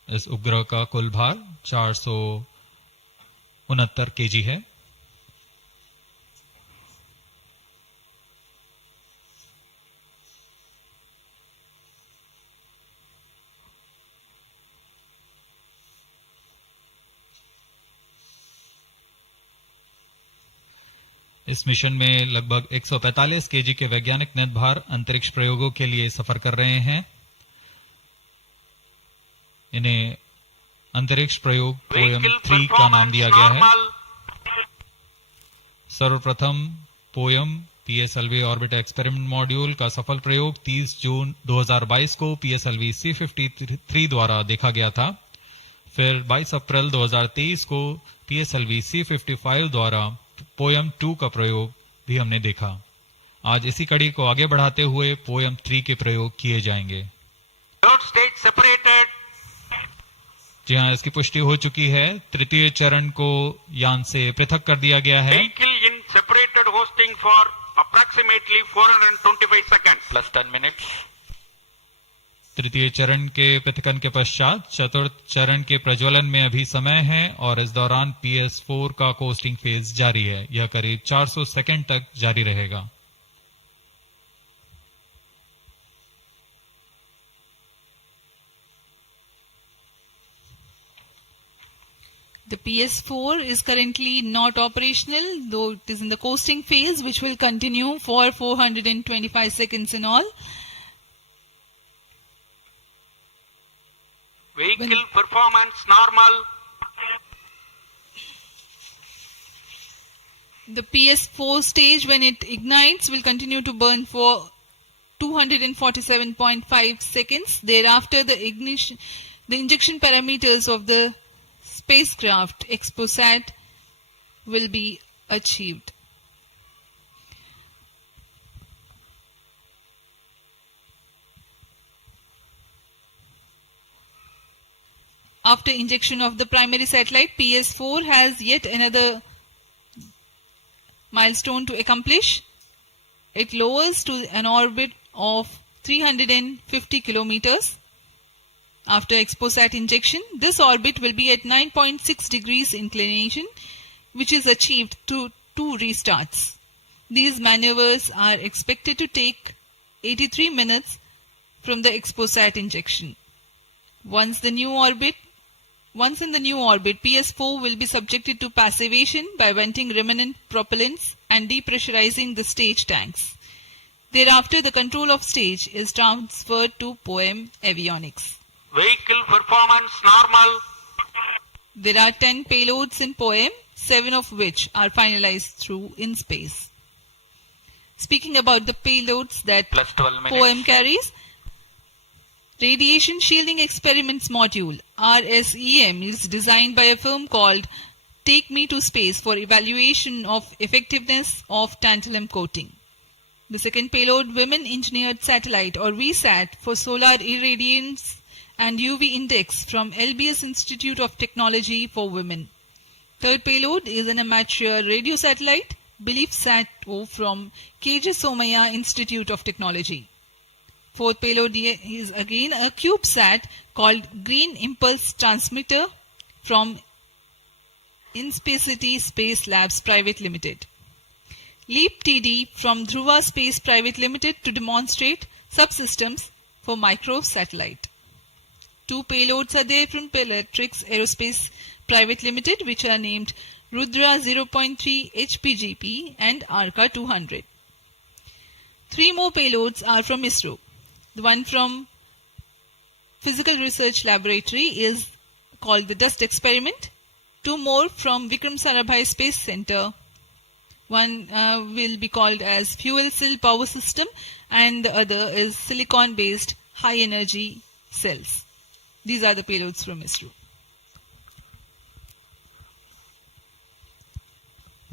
इस उपग्रह का कुल भार 469 केजी है. इस मिशन में लगभग 145 केजी के वैज्ञानिक नेत्रभार अंतरिक्ष प्रयोगों के लिए सफर कर रहे हैं। इन्हें अंतरिक्ष प्रयोग पोयम 3 का नाम दिया गया है। सर्वप्रथम poem PSLV orbit experiment module का सफल प्रयोग 30 जून 2022 को PSLV-C53 द्वारा देखा गया था। फिर 22 अप्रैल 2023 को PSLV-C55 द्वारा पोयम 2 का प्रयोग भी हमने देखा। आज इसी कड़ी को आगे बढ़ाते हुए पोयम 3 के प्रयोग किए जाएंगे। जी हाँ, इसकी पुष्टि हो चुकी है। तृतीय चरण को यान से पृथक कर दिया गया है। Vehicle in separated hosting for approximately 425 seconds. Plus 10 minutes. तृतीय चरण के पृथकन के पश्चात चतुर्थ चरण के प्रज्वलन में अभी समय है और इस दौरान PS4 का कोस्टिंग फेज जारी है। यह करीब 400 सेकंड तक जारी रहेगा। The PS4 is currently not operational, though it is in the coasting phase, which will continue for 425 seconds in all. Vehicle performance normal. The PS4 stage, when it ignites, will continue to burn for 247.5 seconds. Thereafter, the injection parameters of the spacecraft XPoSat will be achieved. After injection of the primary satellite, PS4 has yet another milestone to accomplish. It lowers to an orbit of 350 kilometers. After XPoSat injection, this orbit will be at 9.6 degrees inclination, which is achieved through 2 restarts. These maneuvers are expected to take 83 minutes from the XPoSat injection. Once in the new orbit, PS4 will be subjected to passivation by venting remnant propellants and depressurizing the stage tanks. Thereafter, the control of stage is transferred to POEM avionics. Vehicle performance normal. There are 10 payloads in POEM, 7 of which are finalized through in space. Speaking about the payloads that POEM carries, Radiation Shielding Experiments Module RSEM is designed by a firm called Take Me to Space for evaluation of effectiveness of tantalum coating. The second payload, Women Engineered Satellite or VSAT for solar irradiance and UV index from LBS Institute of Technology for Women. Third payload is an amateur radio satellite, Belief Sat-O from KJ Somaya Institute of Technology. Fourth payload is again a CubeSat called Green Impulse Transmitter from Inspacity Space Labs Private Limited. LEAP TD from Dhruva Space Private Limited to demonstrate subsystems for microsatellite. 2 payloads are there from Peletrix Aerospace Private Limited, which are named Rudra 0.3 HPGP and Arca 200. 3 more payloads are from ISRO. The one from Physical Research Laboratory is called the Dust Experiment. 2 more from Vikram Sarabhai Space Centre. One will be called as Fuel Cell Power System and the other is Silicon Based High Energy Cells. These are the payloads from ISRO.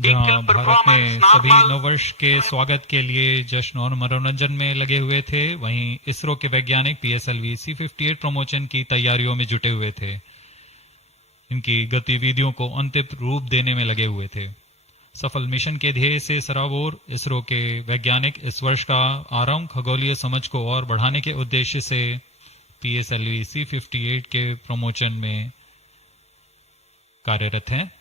जहाँ भारत में सभी नववर्ष के स्वागत के लिए जश्न और मनोरंजन में लगे हुए थे, वहीं इसरो के वैज्ञानिक PSLV-C58 प्रमोशन की तैयारियों में जुटे हुए थे। इनकी गतिविधियों को अंतिम रूप देने में लगे हुए थे। सफल मिशन के ध्येय से सराबोर इसरो के वैज्ञानिक इस वर्ष का आरंभ खगोलीय समझ को और बढ़ाने के उद्देश्य से PSLV-C58 के प्रमोशन में कार्यरत हैं।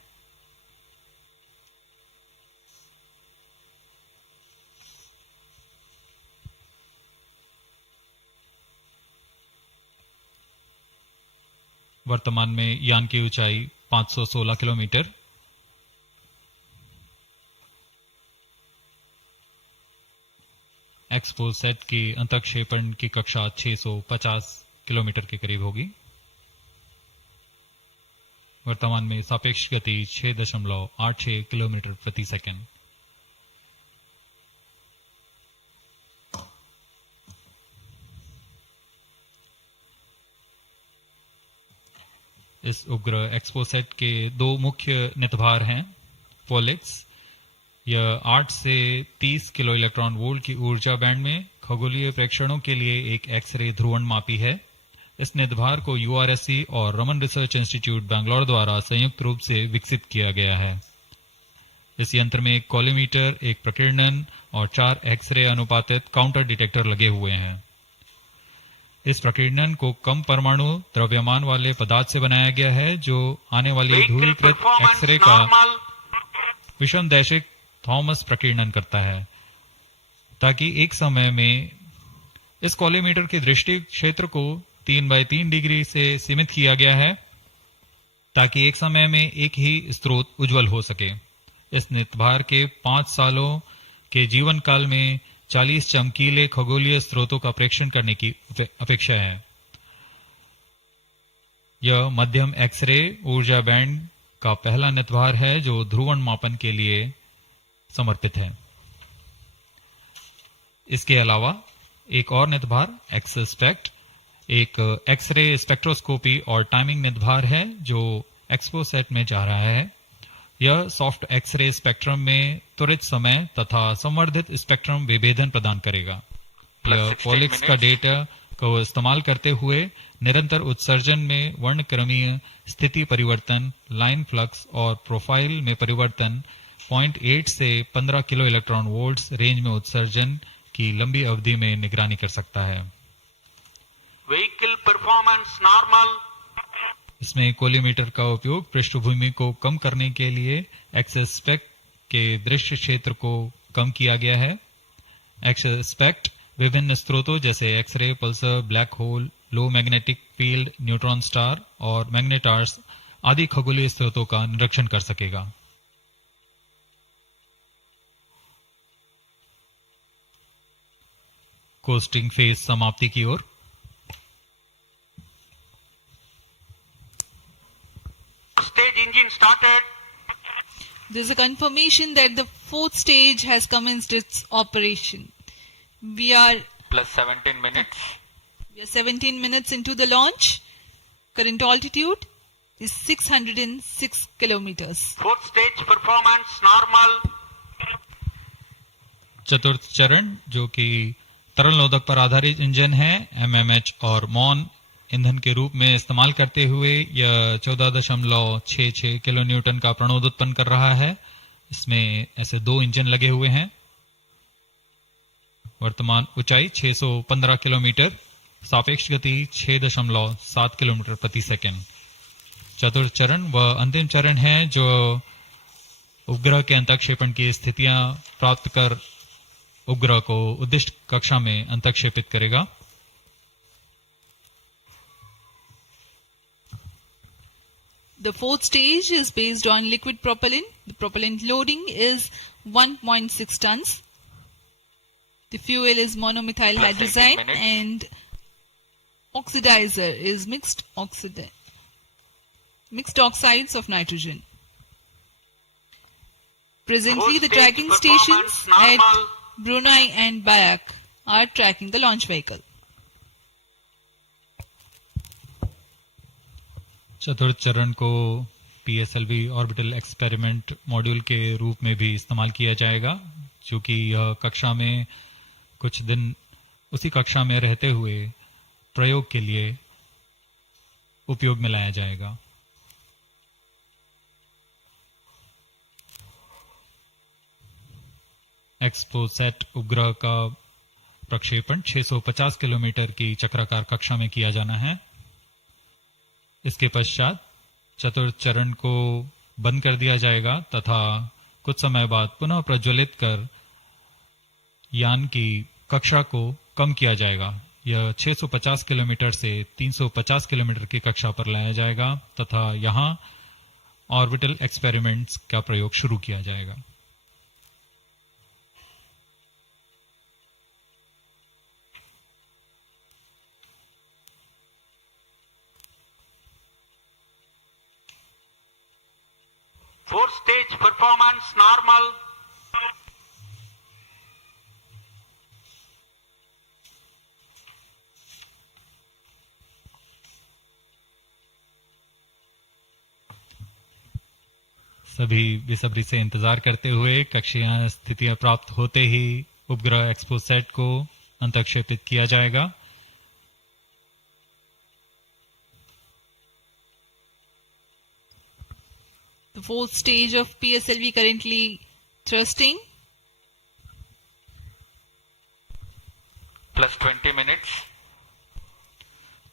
वर्तमान में यान की ऊंचाई 516 किलोमीटर, एक्सपोसैट की अंतक्षेपण की कक्षा 650 किलोमीटर के करीब होगी। वर्तमान में सापेक्ष गति 6.86 किलोमीटर प्रति सेकंड। इस उपग्रह एक्सपोसैट के दो मुख्य नितभार हैं। पोलिक्स, यह 8 से 30 किलो इलेक्ट्रॉन वोल्ट की ऊर्जा बैंड में खगोलीय प्रेक्षणों के लिए एक एक्सरे ध्रुवण मापी है। इस नितभार को यूआरएससी और रमन रिसर्च इंस्टीट्यूट बैंगलोर द्वारा संयुक्त रूप से विकसित किया गया है। इस यंत्र में एक कॉलीमीटर, एक प्रकीर्णन और 4 एक्सरे अनुपातित काउंटर डिटेक्टर लगे हुए हैं। इस प्रकीर्णन को कम परमाणु द्रव्यमान वाले पदार्थ से बनाया गया है, जो आने वाली ध्रुवीकृत एक्सरे का विषमदैशिक थॉमस प्रकीर्णन करता है, ताकि एक समय में इस कॉलीमीटर के दृष्टि क्षेत्र को 3/3 डिग्री से सीमित किया गया है, ताकि एक समय में एक ही स्रोत उज्जवल हो सके। इस नितभार के 5 सालों के जीवन काल में 40 चमकीले खगोलीय स्रोतों का प्रेक्षण करने की अपेक्षा है। यह मध्यम एक्सरे ऊर्जा बैंड का पहला नितभार है जो ध्रुवण मापन के लिए समर्पित है। इसके अलावा एक और नितभार एक्सस्पेक्ट एक एक्सरे स्पेक्ट्रोस्कोपी और टाइमिंग नितभार है जो एक्सपोसैट में जा रहा है। यह सॉफ्ट एक्सरे स्पेक्ट्रम में त्वरित समय तथा संवर्धित स्पेक्ट्रम विभेदन प्रदान करेगा। यह पॉलिक्स का डेटा को इस्तेमाल करते हुए निरंतर उत्सर्जन में वर्णक्रमीय स्थिति परिवर्तन, लाइन फ्लक्स और प्रोफाइल में परिवर्तन, 0.8 से 15 किलो इलेक्ट्रॉन वोल्ट्स रेंज में उत्सर्जन की लंबी अवधि में निगरानी कर सकता है। Vehicle performance normal. इसमें कोलीमीटर का उपयोग पृष्ठभूमि को कम करने के लिए एक्सस्पेक्ट के दृश्य क्षेत्र को कम किया गया है। एक्सस्पेक्ट विभिन्न स्रोतों जैसे एक्सरे, पल्सर, ब्लैक होल, लो मैग्नेटिक फील्ड, न्यूट्रॉन स्टार और मैग्नेटार्स आदि खगोलीय स्रोतों का निरीक्षण कर सकेगा। कोस्टिंग फेज समाप्ति की ओर। Stage engine started. There is a confirmation that the 4th stage has commenced its operation. We are plus 17 minutes. We are 17 minutes into the launch. Current altitude is 606 kilometers. 4th stage performance normal. चतुर्थ चरण जो कि तरल नोदक पर आधारित engine है, MMH और मॉन ईंधन के रूप में इस्तेमाल करते हुए यह 14.66 किलो न्यूटन का प्रणोद उत्पन्न कर रहा है। इसमें ऐसे 2 इंजन लगे हुए हैं। वर्तमान ऊंचाई 615 किलोमीटर, सापेक्ष गति 6.7 किलोमीटर प्रति सेकंड। चतुर्थ चरण व अंतिम चरण है जो उपग्रह के अंतक्षेपण की स्थितियां प्राप्त कर उपग्रह को उद्दिष्ट कक्षा में अंतक्षेपित करेगा। The 4th stage is based on liquid propellant. The propellant loading is 1.6 tons. The fuel is monomethyl hydrazine and oxidizer is mixed oxides of nitrogen. Presently, the tracking stations at Brunei and Bayak are tracking the launch vehicle. चतुर्थ चरण को PSLV orbital experiment module के रूप में भी इस्तेमाल किया जाएगा, क्योंकि यह कक्षा में कुछ दिन उसी कक्षा में रहते हुए प्रयोग के लिए उपयोग में लाया जाएगा। एक्सपोसैट उपग्रह का प्रक्षेपण 650 किलोमीटर की चक्राकार कक्षा में किया जाना है। इसके पश्चात चतुर्थ चरण को बंद कर दिया जाएगा तथा कुछ समय बाद पुनः प्रज्वलित कर यान की कक्षा को कम किया जाएगा। यह 650 किलोमीटर से 350 किलोमीटर की कक्षा पर लाया जाएगा तथा यहां ऑर्बिटल एक्सपेरिमेंट्स का प्रयोग शुरू किया जाएगा। 4-stage performance normal. सभी बेसब्री से इंतजार करते हुए कक्षीय स्थितियां प्राप्त होते ही उपग्रह एक्सपोसैट को अंतक्षेपित किया जाएगा। The fourth stage of PSLV currently thrusting. Plus 20 minutes.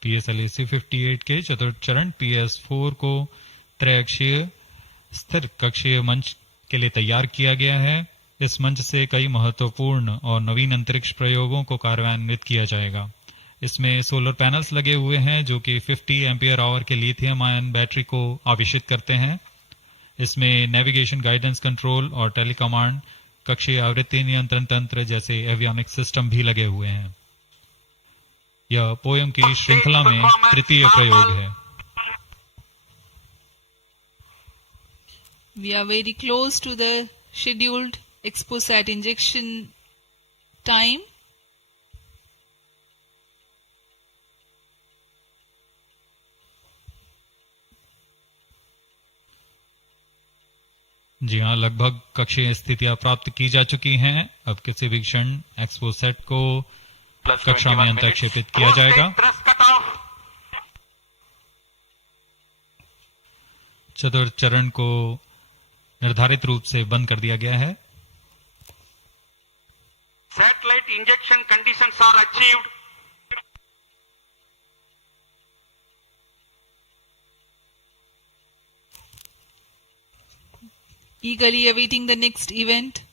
PSLV-C58 के चतुर्थ चरण PS4 को त्रैअक्षीय स्थिर कक्षीय मंच के लिए तैयार किया गया है। इस मंच से कई महत्वपूर्ण और नवीन अंतरिक्ष प्रयोगों को कार्यान्वित किया जाएगा। इसमें सोलर पैनल्स लगे हुए हैं जो कि 50 एम्पियर आवर के लिथियम आयन बैटरी को आवेशित करते हैं। इसमें नेविगेशन गाइडेंस कंट्रोल और टेलीकमांड कक्षीय आवृत्ति नियंत्रण तंत्र जैसे एवियोनिक सिस्टम भी लगे हुए हैं। यह पोएम की श्रृंखला में तृतीय प्रयोग है। We are very close to the scheduled XPoSat injection time. जी हाँ, लगभग कक्षीय स्थितियां प्राप्त की जा चुकी हैं। अब किसी भी क्षण एक्सपोसैट को कक्षा में अंतक्षेपित किया जाएगा। चतुर्थ चरण को निर्धारित रूप से बंद कर दिया गया है। Satellite injection conditions are achieved. Eagerly awaiting the next event.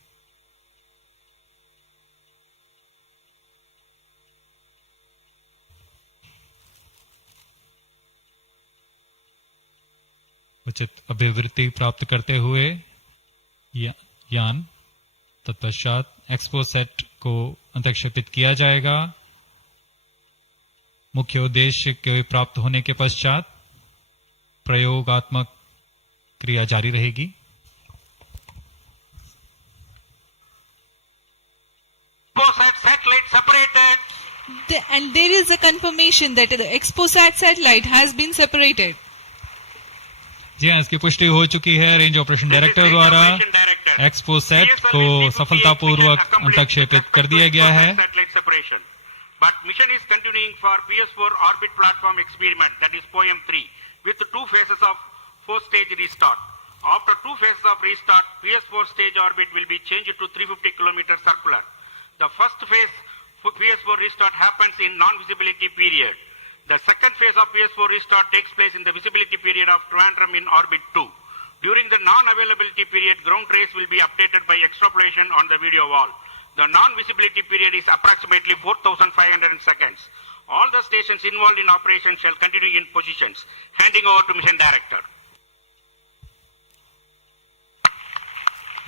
उचित अभिवृत्ति प्राप्त करते हुए यान तत्पश्चात एक्सपोसैट को अंतक्षेपित किया जाएगा। मुख्य उद्देश्य के प्राप्त होने के पश्चात प्रयोगात्मक क्रिया जारी रहेगी। Satellite separated. And there is a confirmation that the XPoSat satellite has been separated. जी हाँ, इसकी पुष्टि हो चुकी है रेंज ऑपरेशन डायरेक्टर द्वारा। एक्सपोसैट को सफलतापूर्वक अंतक्षेपित कर दिया गया है। But mission is continuing for PS4 orbit platform experiment, that is POEM 3, with 2 phases of 4-stage restart. After 2 phases of restart, PS4 stage orbit will be changed to 350 km circular. The first phase for PS4 restart happens in non-visibility period. The second phase of PS4 restart takes place in the visibility period of Trivandrum in orbit 2. During the non-availability period, ground trace will be updated by extrapolation on the video wall. The non-visibility period is approximately 4,500 seconds. All the stations involved in operation shall continue in positions. Handing over to Mission Director.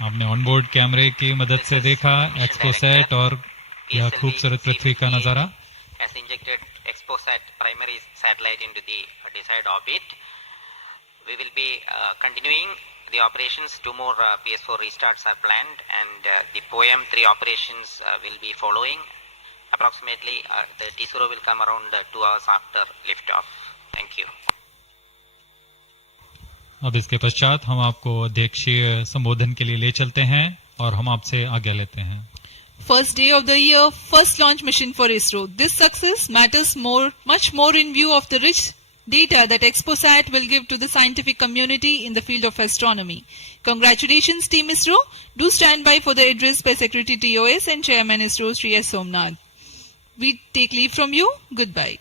आपने onboard कैमरे की मदद से देखा XPoSat और यह खूबसूरत पृथ्वी का नजारा। Has injected XPoSat primary satellite into the desired orbit. We will be continuing the operations. 2 more PS4 restarts are planned, and the POEM 3 operations will be following. Approximately the T0 will come around 2 hours after liftoff. Thank you. अब इसके पश्चात हम आपको अध्यक्षीय संबोधन के लिए ले चलते हैं और हम आपसे आज्ञा लेते हैं। First day of the year, first launch mission for ISRO. This success matters much more in view of the rich data that XPoSat will give to the scientific community in the field of astronomy. Congratulations, Team ISRO. Do stand by for the address by Secretary TOS and Chairman ISRO, Sri S. Somnath. We take leave from you. Goodbye.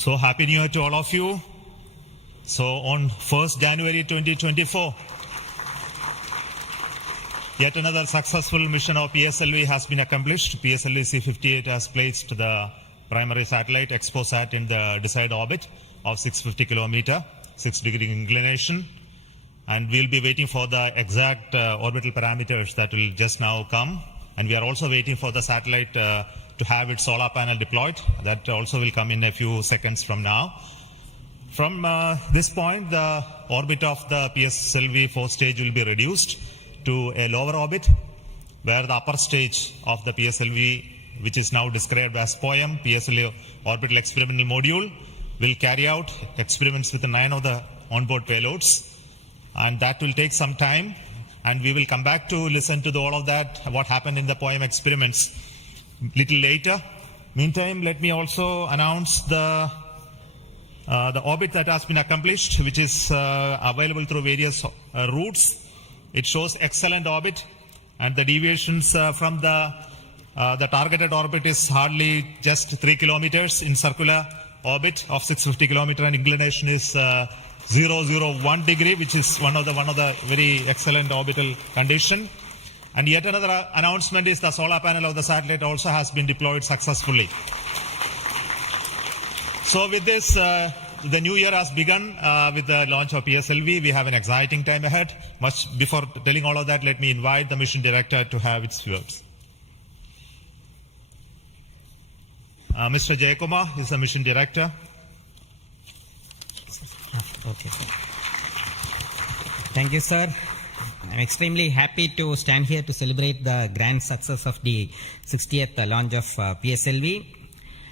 So happy New Year to all of you. So on 1st January 2024, yet another successful mission of PSLV has been accomplished. PSLV-C58 has placed the primary satellite XPoSat in the desired orbit of 650 kilometer, 6-degree inclination. And we'll be waiting for the exact orbital parameters that will just now come. And we are also waiting for the satellite to have its solar panel deployed. That also will come in a few seconds from now. From this point, the orbit of the PSLV 4th stage will be reduced to a lower orbit, where the upper stage of the PSLV, which is now described as POEM, PSLV Orbital Experimental Module, will carry out experiments with 9 of the onboard payloads. And that will take some time, and we will come back to listen to all of that, what happened in the POEM experiments little later. Meantime, let me also announce the orbit that has been accomplished, which is available through various routes. It shows excellent orbit, and the deviations from the targeted orbit is hardly just 3 kilometers in circular orbit of 650 kilometer, and inclination is 001 degree, which is one of the very excellent orbital condition. And yet another announcement is the solar panel of the satellite also has been deployed successfully. So with this, the new year has begun with the launch of PSLV. We have an exciting time ahead. Much before telling all of that, let me invite the mission director to have its words. Mr. Jayakumar is the mission director. Okay. Thank you, sir. I'm extremely happy to stand here to celebrate the grand success of the 60th launch of PSLV.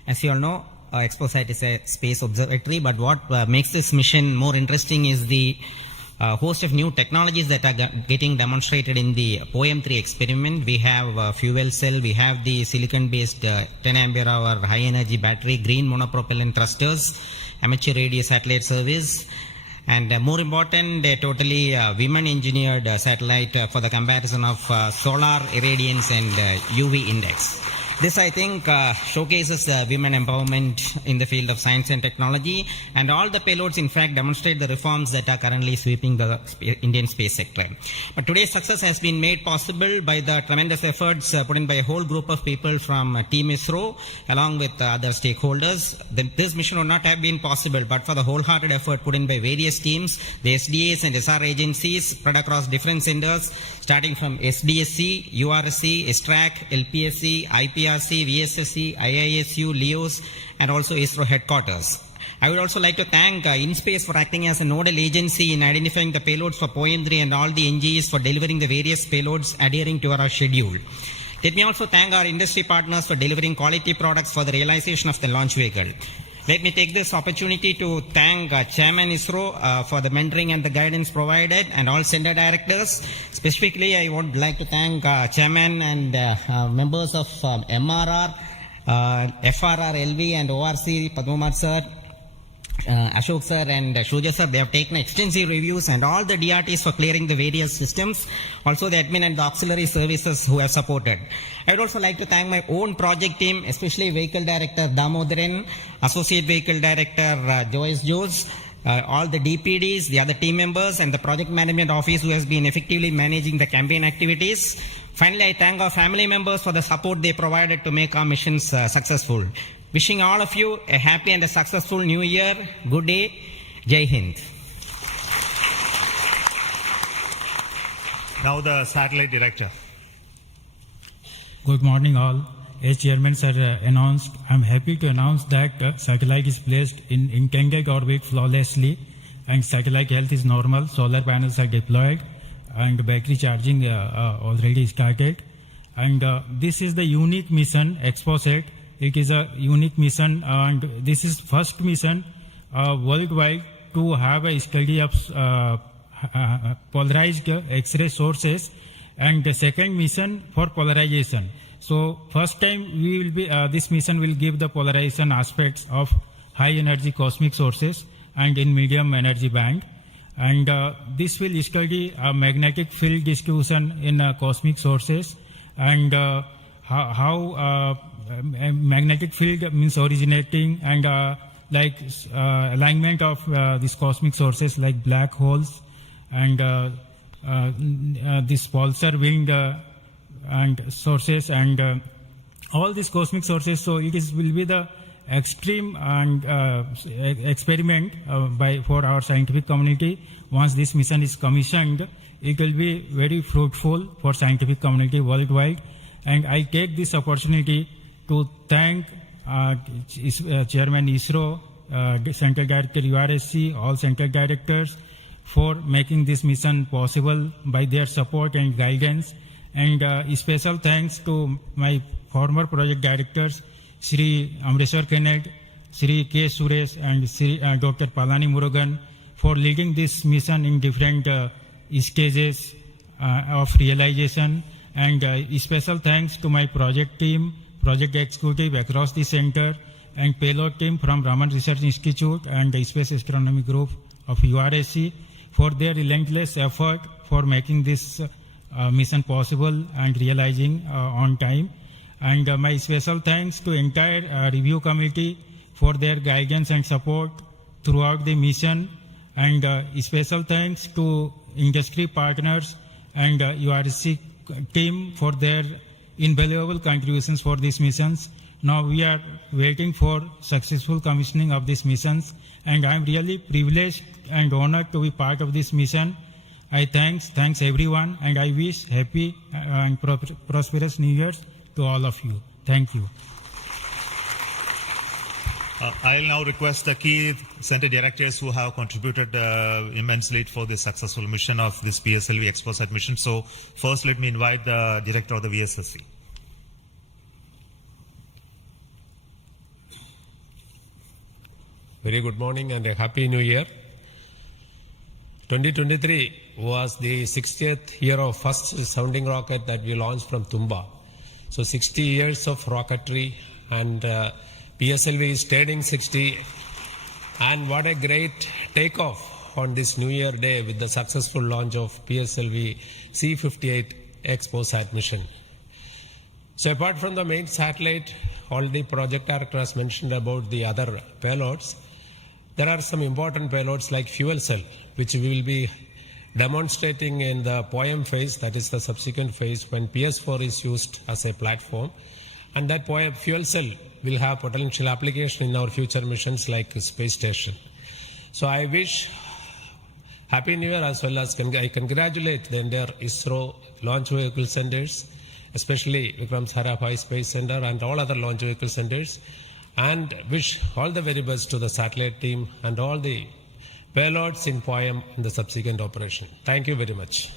As you all know, XPoSat is a space observatory, but what makes this mission more interesting is the host of new technologies that are getting demonstrated in the POEM-3 experiment. We have fuel cell, we have the silicon-based 10 ampere hour high energy battery, green monopropellant thrusters, amateur radio satellite service, and more important, a totally women-engineered satellite for the comparison of solar irradiance and UV index. This, I think, showcases women empowerment in the field of science and technology, and all the payloads, in fact, demonstrate the reforms that are currently sweeping the Indian space sector. But today's success has been made possible by the tremendous efforts put in by a whole group of people from Team ISRO, along with other stakeholders. This mission would not have been possible but for the wholehearted effort put in by various teams, the SDS and SR agencies spread across different centers, starting from SDSC, URSC, STRAC, LPSC, IPRC, VSSC, IISU, LEOS, and also ISRO headquarters. I would also like to thank InSpace for acting as a nodal agency in identifying the payloads for POEM-3 and all the NGEs for delivering the various payloads adhering to our schedule. Let me also thank our industry partners for delivering quality products for the realization of the launch vehicle. Let me take this opportunity to thank Chairman ISRO for the mentoring and the guidance provided, and all center directors. Specifically, I would like to thank Chairman and members of MRR, FRR, LV, and ORC, Padmamar sir, Ashok sir and Shuja sir. They have taken extensive reviews, and all the DRTs for clearing the various systems, also the admin and the auxiliary services who have supported. I would also like to thank my own project team, especially Vehicle Director Damodaran, Associate Vehicle Director Joyce Jose, all the DPDs, the other team members, and the Project Management Office who has been effectively managing the campaign activities. Finally, I thank our family members for the support they provided to make our missions successful. Wishing all of you a happy and a successful new year. Good day. Jai Hind. Now the satellite director. Good morning all. As Chairman sir announced, I am happy to announce that satellite is placed in intended orbit flawlessly, and satellite health is normal, solar panels are deployed, and battery charging already started. And this is the unique mission, XPoSat. It is a unique mission, and this is first mission worldwide to have a study of polarized X-ray sources, and the second mission for polarization. So first time we will be this mission will give the polarization aspects of high energy cosmic sources and in medium energy band, and this will study magnetic field distribution in cosmic sources, and how magnetic field means originating, and like alignment of these cosmic sources like black holes and this pulsar wind and sources and all these cosmic sources. So it will be the extreme and experiment for our scientific community. Once this mission is commissioned, it will be very fruitful for scientific community worldwide. And I take this opportunity to thank Chairman ISRO, Central Director URSC, all Central Directors for making this mission possible by their support and guidance. And special thanks to my former project directors, Shri Amreshwar Kenneth, Shri K. Suresh and Shri Dr. Palani Murugan for leading this mission in different stages of realization. And special thanks to my project team, project executive across the center, and payload team from Raman Research Institute and the Space Astronomy Group of URSC for their relentless effort for making this mission possible and realizing on time. And my special thanks to entire review committee for their guidance and support throughout the mission. And special thanks to industry partners and URSC team for their invaluable contributions for these missions. Now we are waiting for successful commissioning of these missions, and I am really privileged and honored to be part of this mission. I thanks everyone, and I wish happy and prosperous New Year's to all of you. Thank you. I'll now request the key center directors who have contributed immensely for the successful mission of this PSLV XPoSat mission. So first let me invite the director of the VSSC. Very good morning and a happy new year. 2023 was the 60th year of first sounding rocket that we launched from Tumba. So 60 years of rocketry, and PSLV is turning 60, and what a great takeoff on this New Year day with the successful launch of PSLV-C58 XPoSat mission. So apart from the main satellite, already project director has mentioned about the other payloads. There are some important payloads like fuel cell, which we will be demonstrating in the POEM phase, that is the subsequent phase when PS4 is used as a platform. And that fuel cell will have potential application in our future missions like space station. So I wish Happy New Year, as well as I congratulate the entire ISRO launch vehicle centers, especially Vikram Sarabhai Space Centre and all other launch vehicle centers, and wish all the very best to the satellite team and all the payloads in POEM in the subsequent operation. Thank you very much.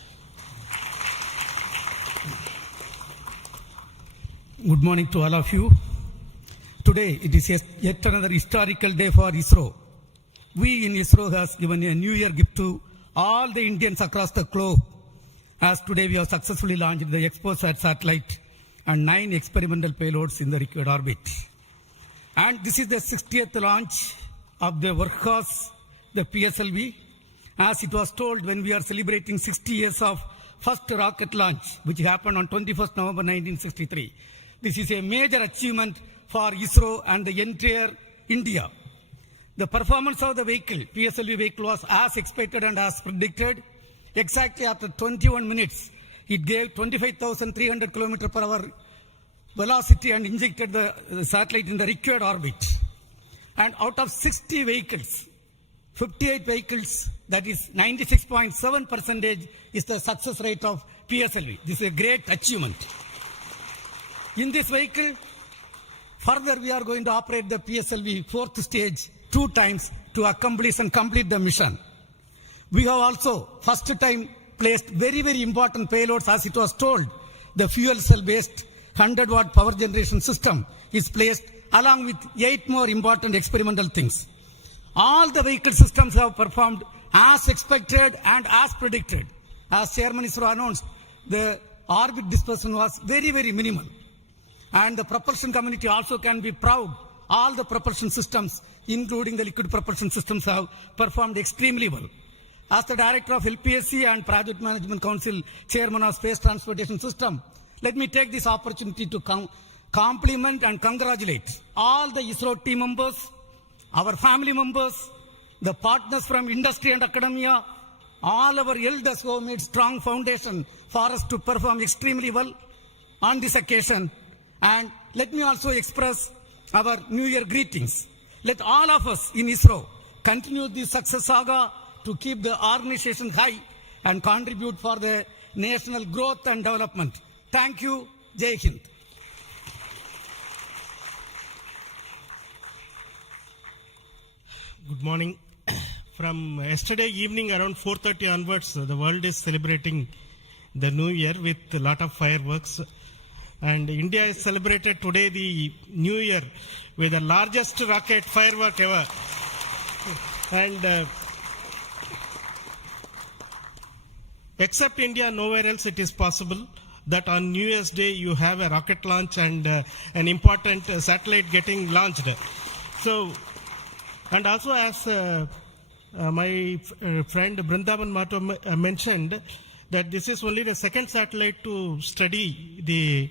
Good morning to all of you. Today it is yet another historical day for ISRO. We in ISRO has given a New Year gift to all the Indians across the globe, as today we have successfully launched the XPoSat satellite and 9 experimental payloads in the required orbit. And this is the 60th launch of the workhorse, the PSLV. As it was told when we are celebrating 60 years of first rocket launch, which happened on 21st November 1963. This is a major achievement for ISRO and the entire India. The performance of the vehicle, PSLV vehicle, was as expected and as predicted. Exactly after 21 minutes, it gave 25,300 km/h velocity and injected the satellite in the required orbit. And out of 60 vehicles, 58 vehicles, that is 96.7% is the success rate of PSLV. This is a great achievement. In this vehicle, further we are going to operate the PSLV 4th stage 2 times to accomplish and complete the mission. We have also first time placed very, very important payloads, as it was told. The fuel cell based 100-watt power generation system is placed along with 8 more important experimental things. All the vehicle systems have performed as expected and as predicted. As Chairman ISRO announced, the orbit dispersion was very, very minimal. And the propulsion community also can be proud. All the propulsion systems, including the liquid propulsion systems, have performed extremely well. As the Director of LPSC and Project Management Council Chairman of Space Transportation System, let me take this opportunity to compliment and congratulate all the ISRO team members, our family members, the partners from industry and academia, all our elders who have made strong foundation for us to perform extremely well on this occasion. And let me also express our New Year greetings. Let all of us in ISRO continue this success saga to keep the organization high and contribute for the national growth and development. Thank you. Jai Hind. Good morning. From yesterday evening around 4:30 onwards, the world is celebrating the New Year with a lot of fireworks. And India is celebrated today the New Year with the largest rocket firework ever. And except India, nowhere else it is possible that on New Year's Day you have a rocket launch and an important satellite getting launched. So, and also as my friend Brindavan Mato mentioned, that this is only the second satellite to study the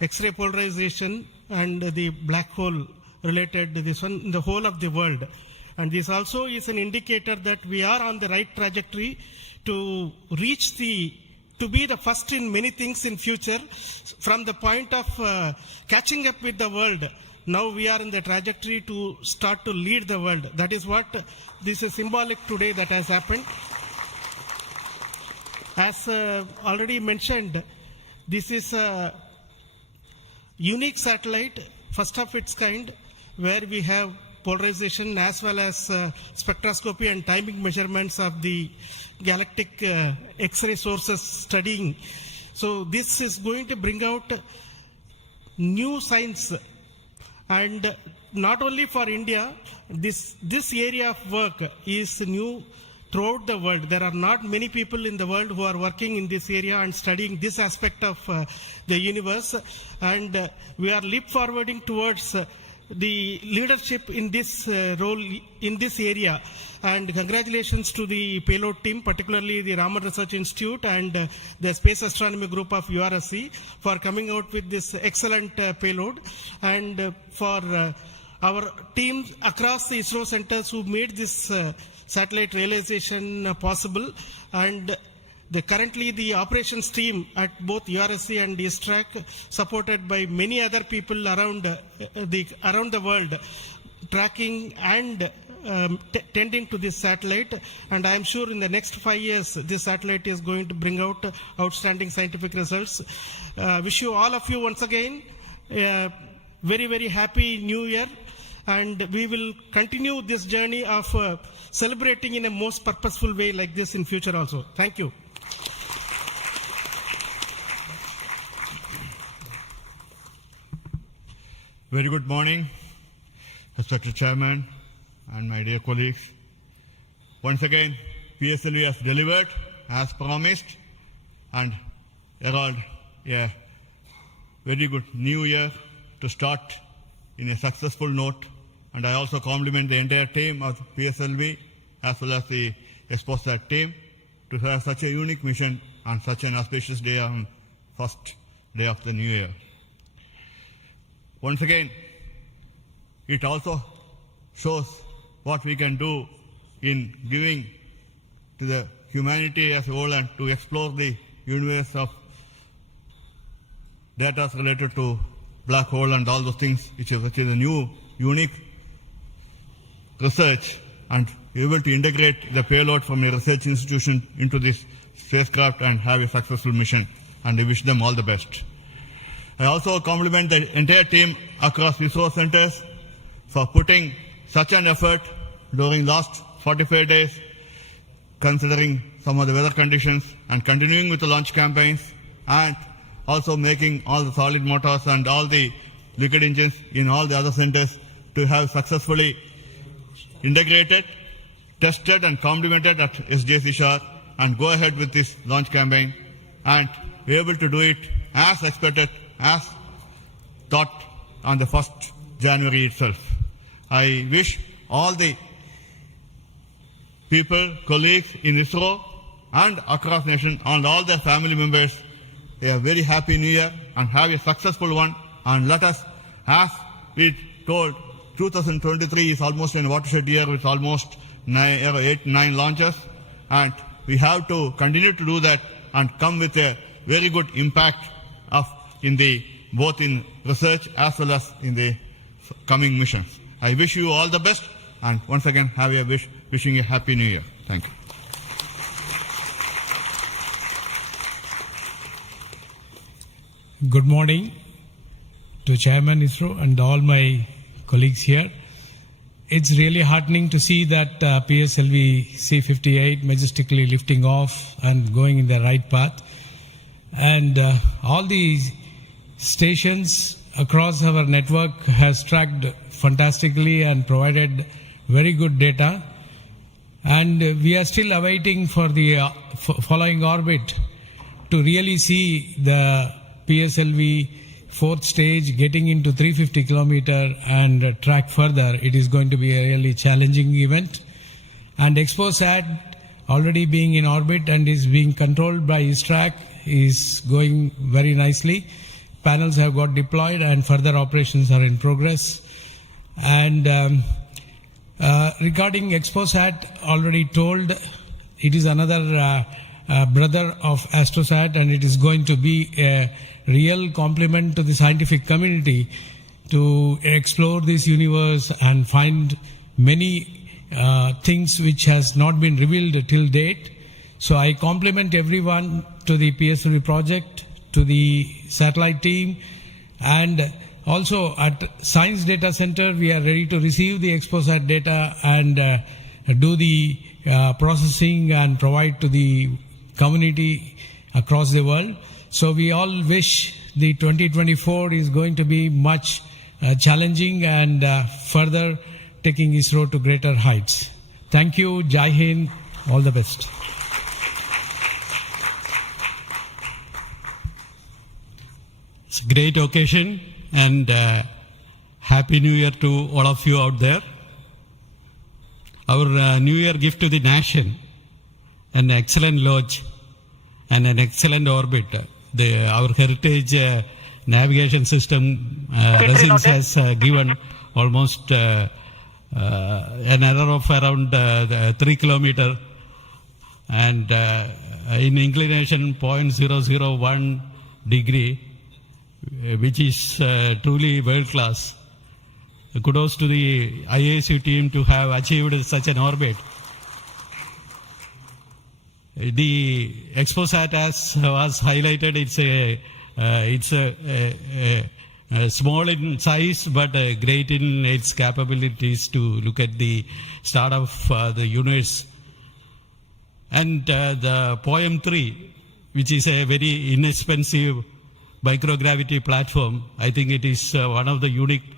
X-ray polarization and the black hole related to this one in the whole of the world. And this also is an indicator that we are on the right trajectory to reach to be the first in many things in future. From the point of catching up with the world, now we are in the trajectory to start to lead the world. That is what this is symbolic today that has happened. As already mentioned, this is a unique satellite, first of its kind, where we have polarization as well as spectroscopy and timing measurements of the galactic X-ray sources studying. So this is going to bring out new science, and not only for India, this area of work is new throughout the world. There are not many people in the world who are working in this area and studying this aspect of the universe, and we are leap forwarding towards the leadership in this role in this area. And congratulations to the payload team, particularly the Raman Research Institute and the Space Astronomy Group of URSC for coming out with this excellent payload, and for our teams across the ISRO centers who made this satellite realization possible. And currently the operations team at both URSC and ISTRAC, supported by many other people around the world, tracking and tending to this satellite. And I am sure in the next 5 years this satellite is going to bring out outstanding scientific results. Wish you all of you once again a very, very happy New Year, and we will continue this journey of celebrating in a most purposeful way like this in future also. Thank you. Very good morning, Respected Chairman and my dear colleagues. Once again, PSLV has delivered as promised and herald a very good new year to start in a successful note. And I also compliment the entire team of PSLV as well as the XPoSat team to have such a unique mission on such an auspicious day on first day of the new year. Once again, it also shows what we can do in giving to the humanity as a whole and to explore the universe of data related to black hole and all those things, which is a new, unique research, and able to integrate the payload from a research institution into this spacecraft and have a successful mission. And I wish them all the best. I also compliment the entire team across ISRO centers for putting such an effort during last 45 days, considering some of the weather conditions, and continuing with the launch campaigns, and also making all the solid motors and all the liquid engines in all the other centers to have successfully integrated, tested and complemented at SDSC SHAR, and go ahead with this launch campaign and be able to do it as expected, as thought on the 1st January itself. I wish all the people, colleagues in ISRO and across the nation and all their family members a very happy new year and have a successful one. And let us, as we told, 2023 is almost a watershed year with almost 8-9 launches, and we have to continue to do that and come with a very good impact both in research as well as in the coming missions. I wish you all the best, and once again wishing a happy new year. Thank you. Good morning to Chairman ISRO and all my colleagues here. It's really heartening to see that PSLV-C58 majestically lifting off and going in the right path. And all these stations across our network has tracked fantastically and provided very good data. And we are still awaiting for the following orbit to really see the PSLV fourth stage getting into 350 kilometer and track further. It is going to be a really challenging event. And XPoSat already being in orbit and is being controlled by ISTRAC is going very nicely. Panels have got deployed and further operations are in progress. And regarding XPoSat, already told, it is another brother of AstroSat, and it is going to be a real compliment to the scientific community to explore this universe and find many things which has not been revealed till date. So I compliment everyone to the PSLV project, to the satellite team, and also at Science Data Center we are ready to receive the XPoSat data and do the processing and provide to the community across the world. So we all wish the 2024 is going to be much challenging and further taking ISRO to greater heights. Thank you. Jai Hind. All the best. It's a great occasion, and Happy New Year to all of you out there. Our New Year gift to the nation, an excellent launch and an excellent orbit. Our heritage navigation system Resins has given almost an error of around 3 kilometers and in inclination 0.001 degree, which is truly world class. Kudos to the IASU team to have achieved such an orbit. The XPoSat, as was highlighted, it's a small in size but great in its capabilities to look at the start of the universe. And the POEM-3, which is a very inexpensive microgravity platform, I think it is one of the unique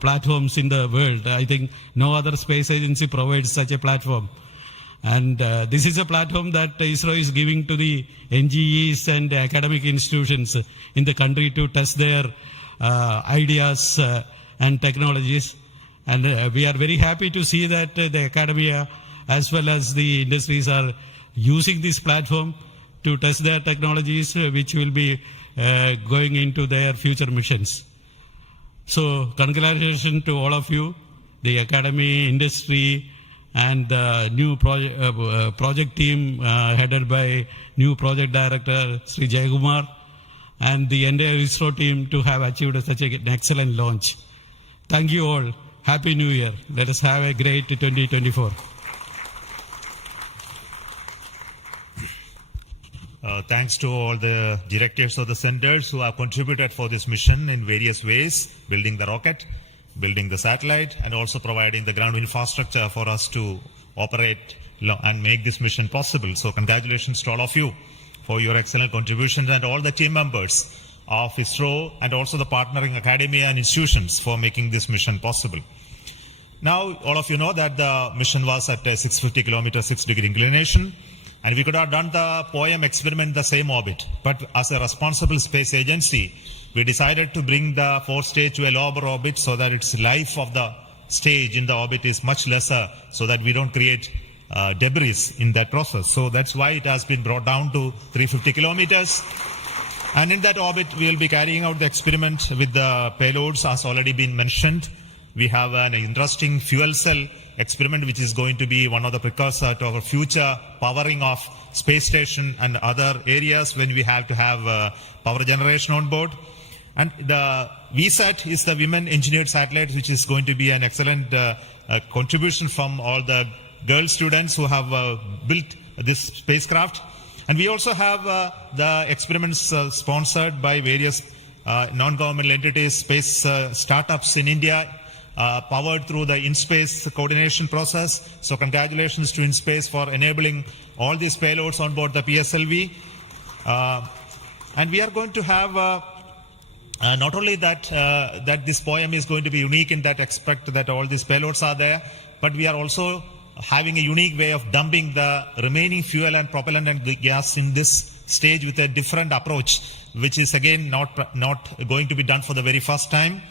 platforms in the world. I think no other space agency provides such a platform. And this is a platform that ISRO is giving to the NGEs and academic institutions in the country to test their ideas and technologies. And we are very happy to see that the academia as well as the industries are using this platform to test their technologies, which will be going into their future missions. So congratulations to all of you, the academy, industry, and the new project team headed by new project director Sri Jayakumar, and the entire ISRO team to have achieved such an excellent launch. Thank you all. Happy New Year. Let us have a great 2024. Thanks to all the directors of the centers who have contributed for this mission in various ways, building the rocket, building the satellite, and also providing the ground infrastructure for us to operate and make this mission possible. So congratulations to all of you for your excellent contributions, and all the team members of ISRO and also the partnering academia and institutions for making this mission possible. Now, all of you know that the mission was at a 650 kilometer, 6-degree inclination, and we could have done the POEM experiment in the same orbit. But as a responsible space agency, we decided to bring the fourth stage to a lower orbit so that its life of the stage in the orbit is much lesser, so that we don't create debris in that process. So that's why it has been brought down to 350 kilometers. And in that orbit, we will be carrying out the experiment with the payloads as already been mentioned. We have an interesting fuel cell experiment which is going to be one of the precursors to our future powering of space station and other areas when we have to have power generation on board. And the VSAT is the Women Engineered Satellite, which is going to be an excellent contribution from all the girl students who have built this spacecraft. And we also have the experiments sponsored by various non-governmental entities, space startups in India, powered through the in-space coordination process. So congratulations to InSpace for enabling all these payloads on board the PSLV. And we are going to have not only that, that this poem is going to be unique in that aspect that all these payloads are there, but we are also having a unique way of dumping the remaining fuel and propellant and the gas in this stage with a different approach, which is again not going to be done for the very first time.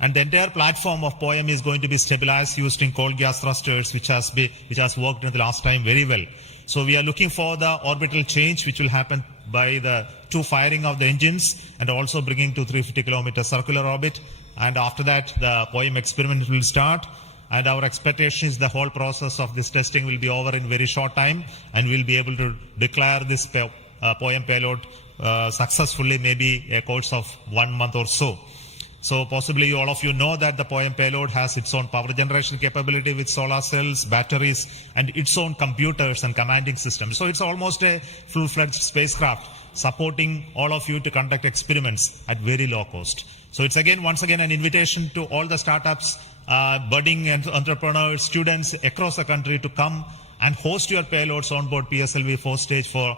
And the entire platform of POEM is going to be stabilized using cold gas thrusters, which has worked in the last time very well. So we are looking for the orbital change, which will happen by the two firing of the engines and also bringing to 350 kilometer circular orbit. And after that, the POEM experiment will start. And our expectation is the whole process of this testing will be over in very short time, and we'll be able to declare this POEM payload successfully, maybe a course of 1 month or so. So possibly all of you know that the POEM payload has its own power generation capability with solar cells, batteries, and its own computers and commanding systems. So it's almost a full-fledged spacecraft supporting all of you to conduct experiments at very low cost. So it's once again an invitation to all the startups, budding entrepreneurs, students across the country to come and host your payloads on board PSLV 4 stage for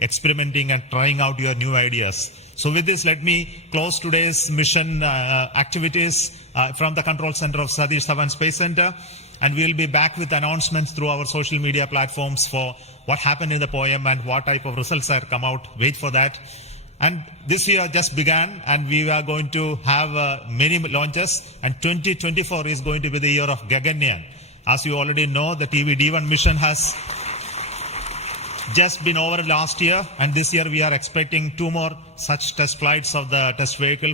experimenting and trying out your new ideas. So with this, let me close today's mission activities from the control center of Satish Dhawan Space Centre. And we'll be back with announcements through our social media platforms for what happened in the POEM and what type of results have come out. Wait for that. And this year just began, and we are going to have many launches, and 2024 is going to be the year of Gaganyaan. As you already know, the TV-D1 mission has just been over last year, and this year we are expecting 2 more such test flights of the test vehicle.